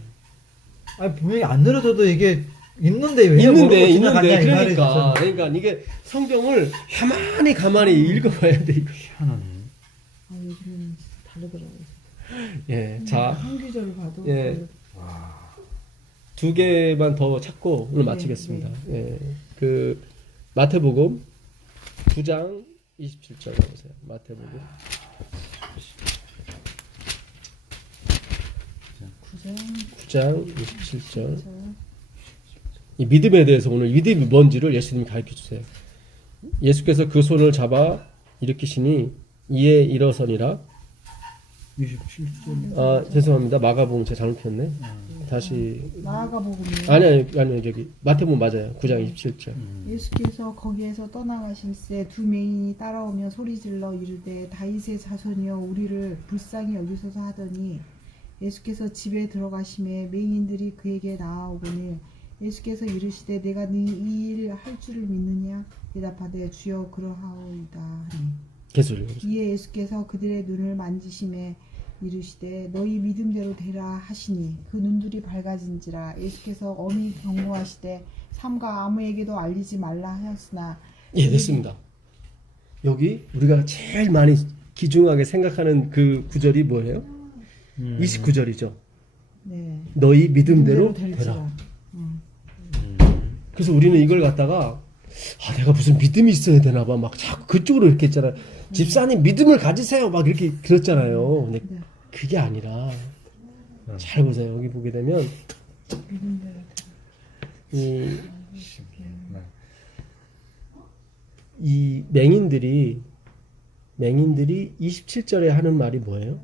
아니 분명히 안 늘어져도 이게 있는데 왜 모르고 있는데 지나갔냐 이 그러니까 말이죠. 그러니까 이게 성경을 가만히 읽어봐야 돼 이거. 희한하네. 아, 요즘은 다르더라고요. 예, 자 한 구절을 봐도 예. 다르더라고요. 두 개만 더 찾고 오늘 네, 마치겠습니다. 예, 그 마태복음 9장 27절 보세요. 마태복음 9장 27절. 이 믿음에 대해서 오늘 믿음이 뭔지를 예수님이 가르쳐 주세요. 예수께서 그 손을 잡아 일으키시니 이에 일어서니라. 27절. 아 죄송합니다. 마가복음 제가 잘못 폈네. 다시 나아가복음이요. 아니 여기 마태복음 맞아요. 9장 27절. 예수께서 거기에서 떠나가실새 두 맹인이 따라오며 소리질러 이르되 다윗의 자손이여 우리를 불쌍히 여기소서 하더니 예수께서 집에 들어가심에 맹인들이 그에게 나아오거늘 예수께서 이르시되 내가 네 이 일 할 줄을 믿느냐 대답하되 주여 그러하오이다 하니 계속 읽어보세요. 이에 예수께서 그들의 눈을 만지심에 이르시되 너희 믿음대로 되라 하시니 그 눈들이 밝아진지라. 예수께서 엄히 경고하시되 삼가 아무에게도 알리지 말라 하였으나 예, 됐습니다. 여기 우리가 제일 많이 기중하게 생각하는 그 구절이 뭐예요? 29절이죠. 네. 너희 믿음대로 될지라. 되라. 그래서 우리는 이걸 갖다가 내가 무슨 믿음이 있어야 되나 봐. 막 자꾸 그쪽으로 이렇게 했잖아요. 집사님 믿음을 가지세요. 막 이렇게 그랬잖아요. 근데 네. 그게 아니라 잘 보세요. 여기 보게 되면 믿음대로 이 맹인들이 27절에 하는 말이 뭐예요?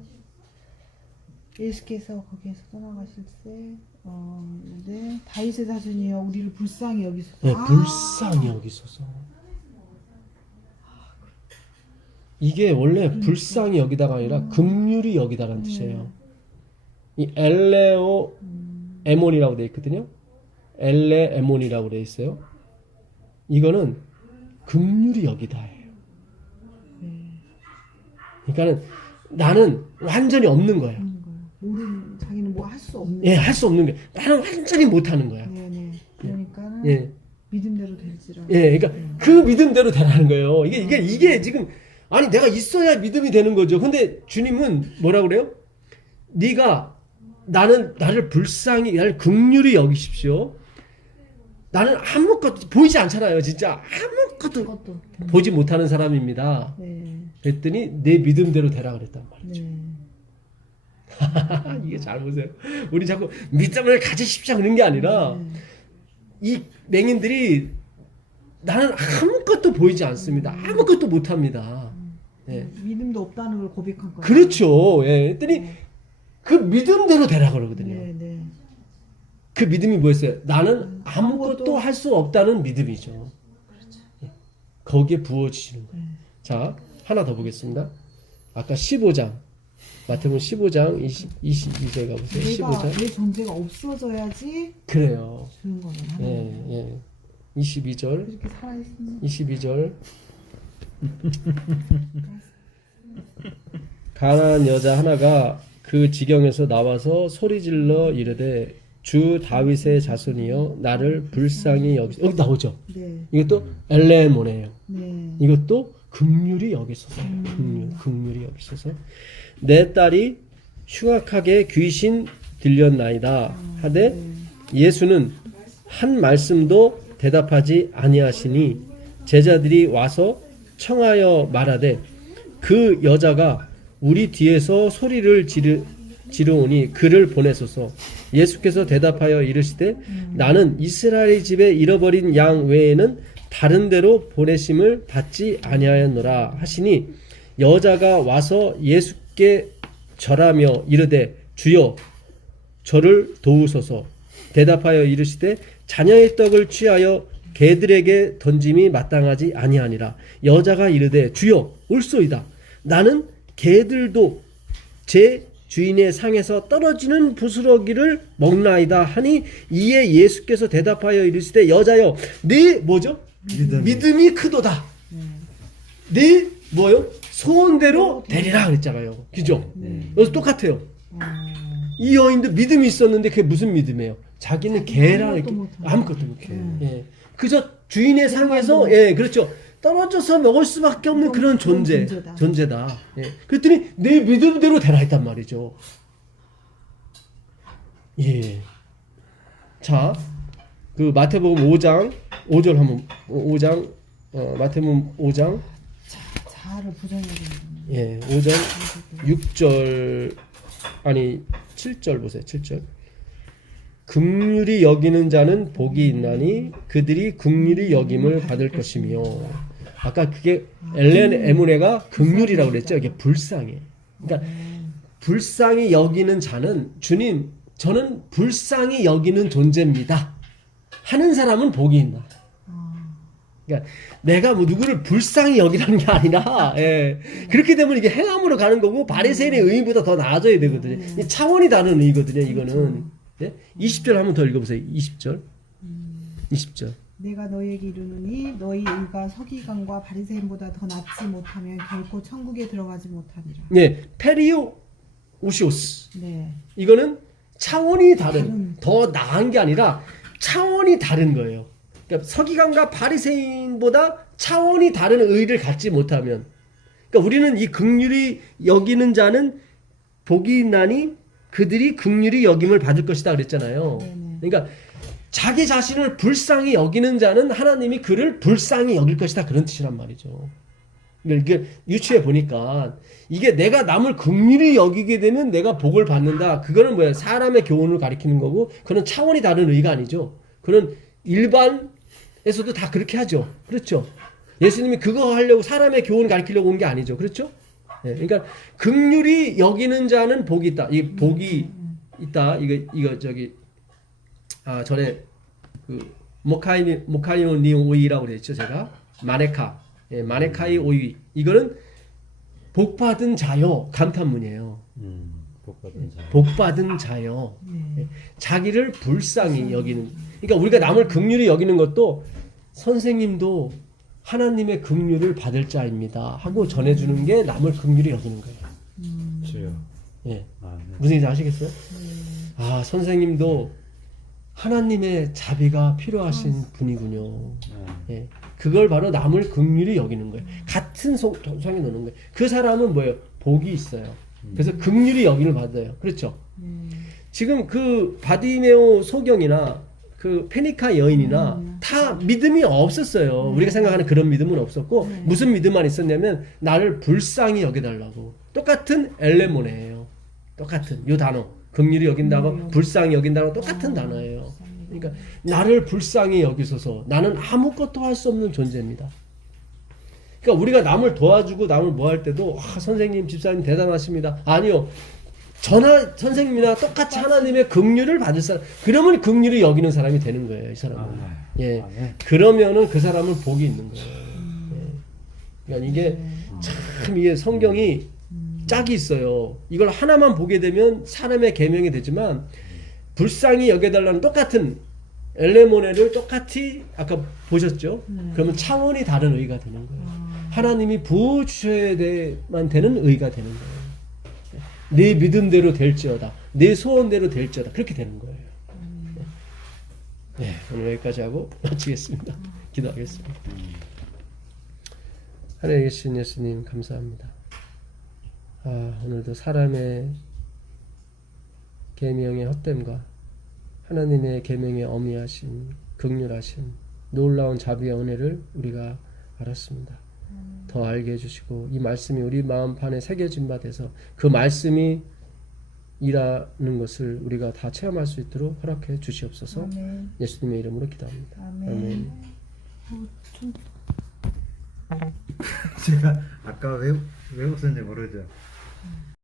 예수께서 거기에서 떠나가실새 네, 다윗의 자손이여 우리를 불쌍히 여기소서. 네, 불쌍히 여기소서. 이게 원래 불쌍히 여기다가 아니라 긍휼히 여기다라는 뜻이에요. 이 엘레오 에몬이라고 되어 있거든요. 엘레 에몬이라고 되어 있어요. 이거는 긍휼히 여기다예요. 그러니까는 나는 완전히 없는 거예요. 모르는 자기는 뭐 할 수 없는. 예, 할 수 없는 게 나는 완전히 못하는 거야. 네네. 그러니까는 예, 믿음대로 될지라. 예, 그러니까 그 믿음대로 되라는 거예요. 이게 지금 아니 내가 있어야 믿음이 되는 거죠. 근데 주님은 뭐라 그래요? 네가 나를 불쌍히 나를 긍휼히 여기십시오. 나는 아무것도 보이지 않잖아요. 진짜 아무것도 그것도. 보지 못하는 사람입니다. 네. 그랬더니 내 믿음대로 되라 그랬단 말이죠. 네. 이게 잘 보세요. 우리 자꾸 믿음을 가지십시오 그런 게 아니라 이 맹인들이 나는 아무것도 보이지 않습니다. 아무것도 못합니다. 예. 믿음도 없다는 걸 고백한 거예요. 그렇죠. 예. 했더니 그 믿음대로 되라 그러거든요. 네, 네. 그 믿음이 뭐였어요? 나는 아무것도 할 수 없다는 믿음이죠. 예. 거기에 부어지시는 거예요. 자, 하나 더 보겠습니다. 아까 15장 마태복음 15장 22절 가보세요. 내가 15장. 내 존재가 없어져야지 그래요. 주는 거는 예, 예. 22절. 이렇게 살아있으면 22절. 가난한 여자 하나가 그 지경에서 나와서 소리질러 이르되 주 다윗의 자손이여 나를 불쌍히 여기 나오죠. 네, 이것도 엘레몬이에요. 네, 이것도 긍휼히 여기소서. 긍휼히 여기소서. 내 딸이 흉악하게 귀신 들렸나이다 하되 예수는 한 말씀도 대답하지 아니하시니 제자들이 와서 청하여 말하되 그 여자가 우리 뒤에서 소리를 지르오니 그를 보내소서. 예수께서 대답하여 이르시되 나는 이스라엘 집에 잃어버린 양 외에는 다른 데로 보내심을 받지 아니하였노라 하시니 여자가 와서 예수께 절하며 이르되 주여 저를 도우소서. 대답하여 이르시되 자녀의 떡을 취하여 개들에게 던짐이 마땅하지 아니하니라. 여자가 이르되 주여 올소이다. 나는 개들도 제 주인의 상에서 떨어지는 부스러기를 먹나이다 하니 이에 예수께서 대답하여 이르시되 여자여 네 뭐죠? 믿음이 크도다. 네 뭐요? 소원대로 되리라 그랬잖아요. 그죠? 그래서 똑같아요. 이 여인도 믿음이 있었는데 그게 무슨 믿음이에요? 자기는 개랑 이렇게 아무것도 못해. 예. 그저 주인의 상에서 예, 그렇죠. 떨어져서 먹을 수밖에 없는 그런 존재다. 예. 그랬더니 내 믿음대로 되라 했단 말이죠. 예. 자, 그 마태복음 5장 5절 한번 5장 마태복음 5장 자아를 부정해야 되는 예, 5장 6절 아니 7절 보세요. 7절. 긍휼히 여기는 자는 복이 있나니 그들이 긍휼히 여김을 받을 것이며 아까 그게 엘렌 에무네가 긍휼이라고 그랬죠. 이게 불쌍해. 그러니까 불쌍히 여기는 자는 주님 저는 불쌍히 여기는 존재입니다. 하는 사람은 복이 있나. 그러니까 내가 뭐 누구를 불쌍히 여기라는 게 아니라 예. 그렇게 되면 이게 행함으로 가는 거고 바리새인의 의의보다 더 나아져야 되거든요. 이 차원이 다른 의거든요. 이거는 예? 20절 한번 더 읽어보세요. 20절 20절 내가 너희에게 이르노니 너희 의가 서기관과 바리새인보다 더 낫지 못하면 결코 천국에 들어가지 못하리라. 예, 페리오 우시오스 네. 이거는 차원이 다른 더 나은 게 아니라 차원이 다른 거예요. 그러니까 서기관과 바리새인보다 차원이 다른 의를 갖지 못하면 그러니까 우리는 이 긍휼히 여기는 자는 복이 있나니 그들이 긍휼히 여김을 받을 것이다 그랬잖아요. 그러니까 자기 자신을 불쌍히 여기는 자는 하나님이 그를 불쌍히 여길 것이다 그런 뜻이란 말이죠. 이게 유추해 보니까 이게 내가 남을 긍휼히 여기게 되면 내가 복을 받는다. 그거는 뭐야? 사람의 교훈을 가리키는 거고 그는 차원이 다른 의가 아니죠. 그는 일반에서도 다 그렇게 하죠. 그렇죠? 예수님이 그거 하려고 사람의 교훈을 가리키려고 온 게 아니죠. 그렇죠? 네, 그러니까 긍휼히 여기는 자는 복이 있다. 이 복이 있다. 이거 저기 전에 그 모카이니 오이라고 그랬죠. 제가 마네카, 예, 마네카이 오이 이거는 복 받은 자요 감탄문이에요. 복받은 자. 복 받은 자요. 예, 자기를 불쌍히 여기는. 그러니까 우리가 남을 긍휼히 여기는 것도 선생님도 하나님의 긍휼을 받을 자입니다 하고 전해주는 게 남을 긍휼히 여기는 거예요. 주여. 예. 네. 무슨 얘기인지 아시겠어요? 아 선생님도 하나님의 자비가 필요하신 분이군요. 예. 그걸 바로 남을 긍휼히 여기는 거예요. 같은 속성에 놓는 거예요. 그 사람은 뭐예요? 복이 있어요. 그래서 긍휼히 여김을 받아요. 그렇죠? 지금 그 바디메오 소경이나 그 페니카 여인이나 다 믿음이 없었어요. 우리가 생각하는 그런 믿음은 없었고 무슨 믿음만 있었냐면 나를 불쌍히 여겨달라고. 똑같은 엘레모네예요. 똑같은 요 단어. 긍휼히 여긴다고 불쌍히 여긴다고 똑같은 단어예요. 그러니까 나를 불쌍히 여기소서. 나는 아무것도 할 수 없는 존재입니다. 그러니까 우리가 남을 도와주고 남을 뭐 할 때도 선생님 집사님 대단하십니다. 아니요. 저나 선생님이나 똑같이 하나님의 긍휼을 받을 사람, 그러면 긍휼히 여기는 사람이 되는 거예요, 이 사람은. 예. 그러면은 그 사람은 복이 있는 거예요. 예. 그러니까 이게 참 이게 성경이 짝이 있어요. 이걸 하나만 보게 되면 사람의 계명이 되지만 불쌍히 여겨달라는 똑같은 엘레모네를 똑같이 아까 보셨죠? 그러면 차원이 다른 의가 되는 거예요. 하나님이 부어주셔야만 되는 의가 되는 거예요. 내 믿음대로 될지어다. 내 소원대로 될지어다. 그렇게 되는 거예요. 네, 오늘 여기까지 하고 마치겠습니다. 기도하겠습니다. 하나님 계신 예수님 감사합니다. 오늘도 사람의 계명의 헛됨과 하나님의 계명의 어미하신 긍휼하신 놀라운 자비와 은혜를 우리가 알았습니다. 더 알게 해주시고 이 말씀이 우리 마음판에 새겨진 바 돼서 그 말씀이 일하는 것을 우리가 다 체험할 수 있도록 허락해 주시옵소서. 아멘. 예수님의 이름으로 기도합니다. 아멘. 제가 아까 왜 웃었는지 모르죠.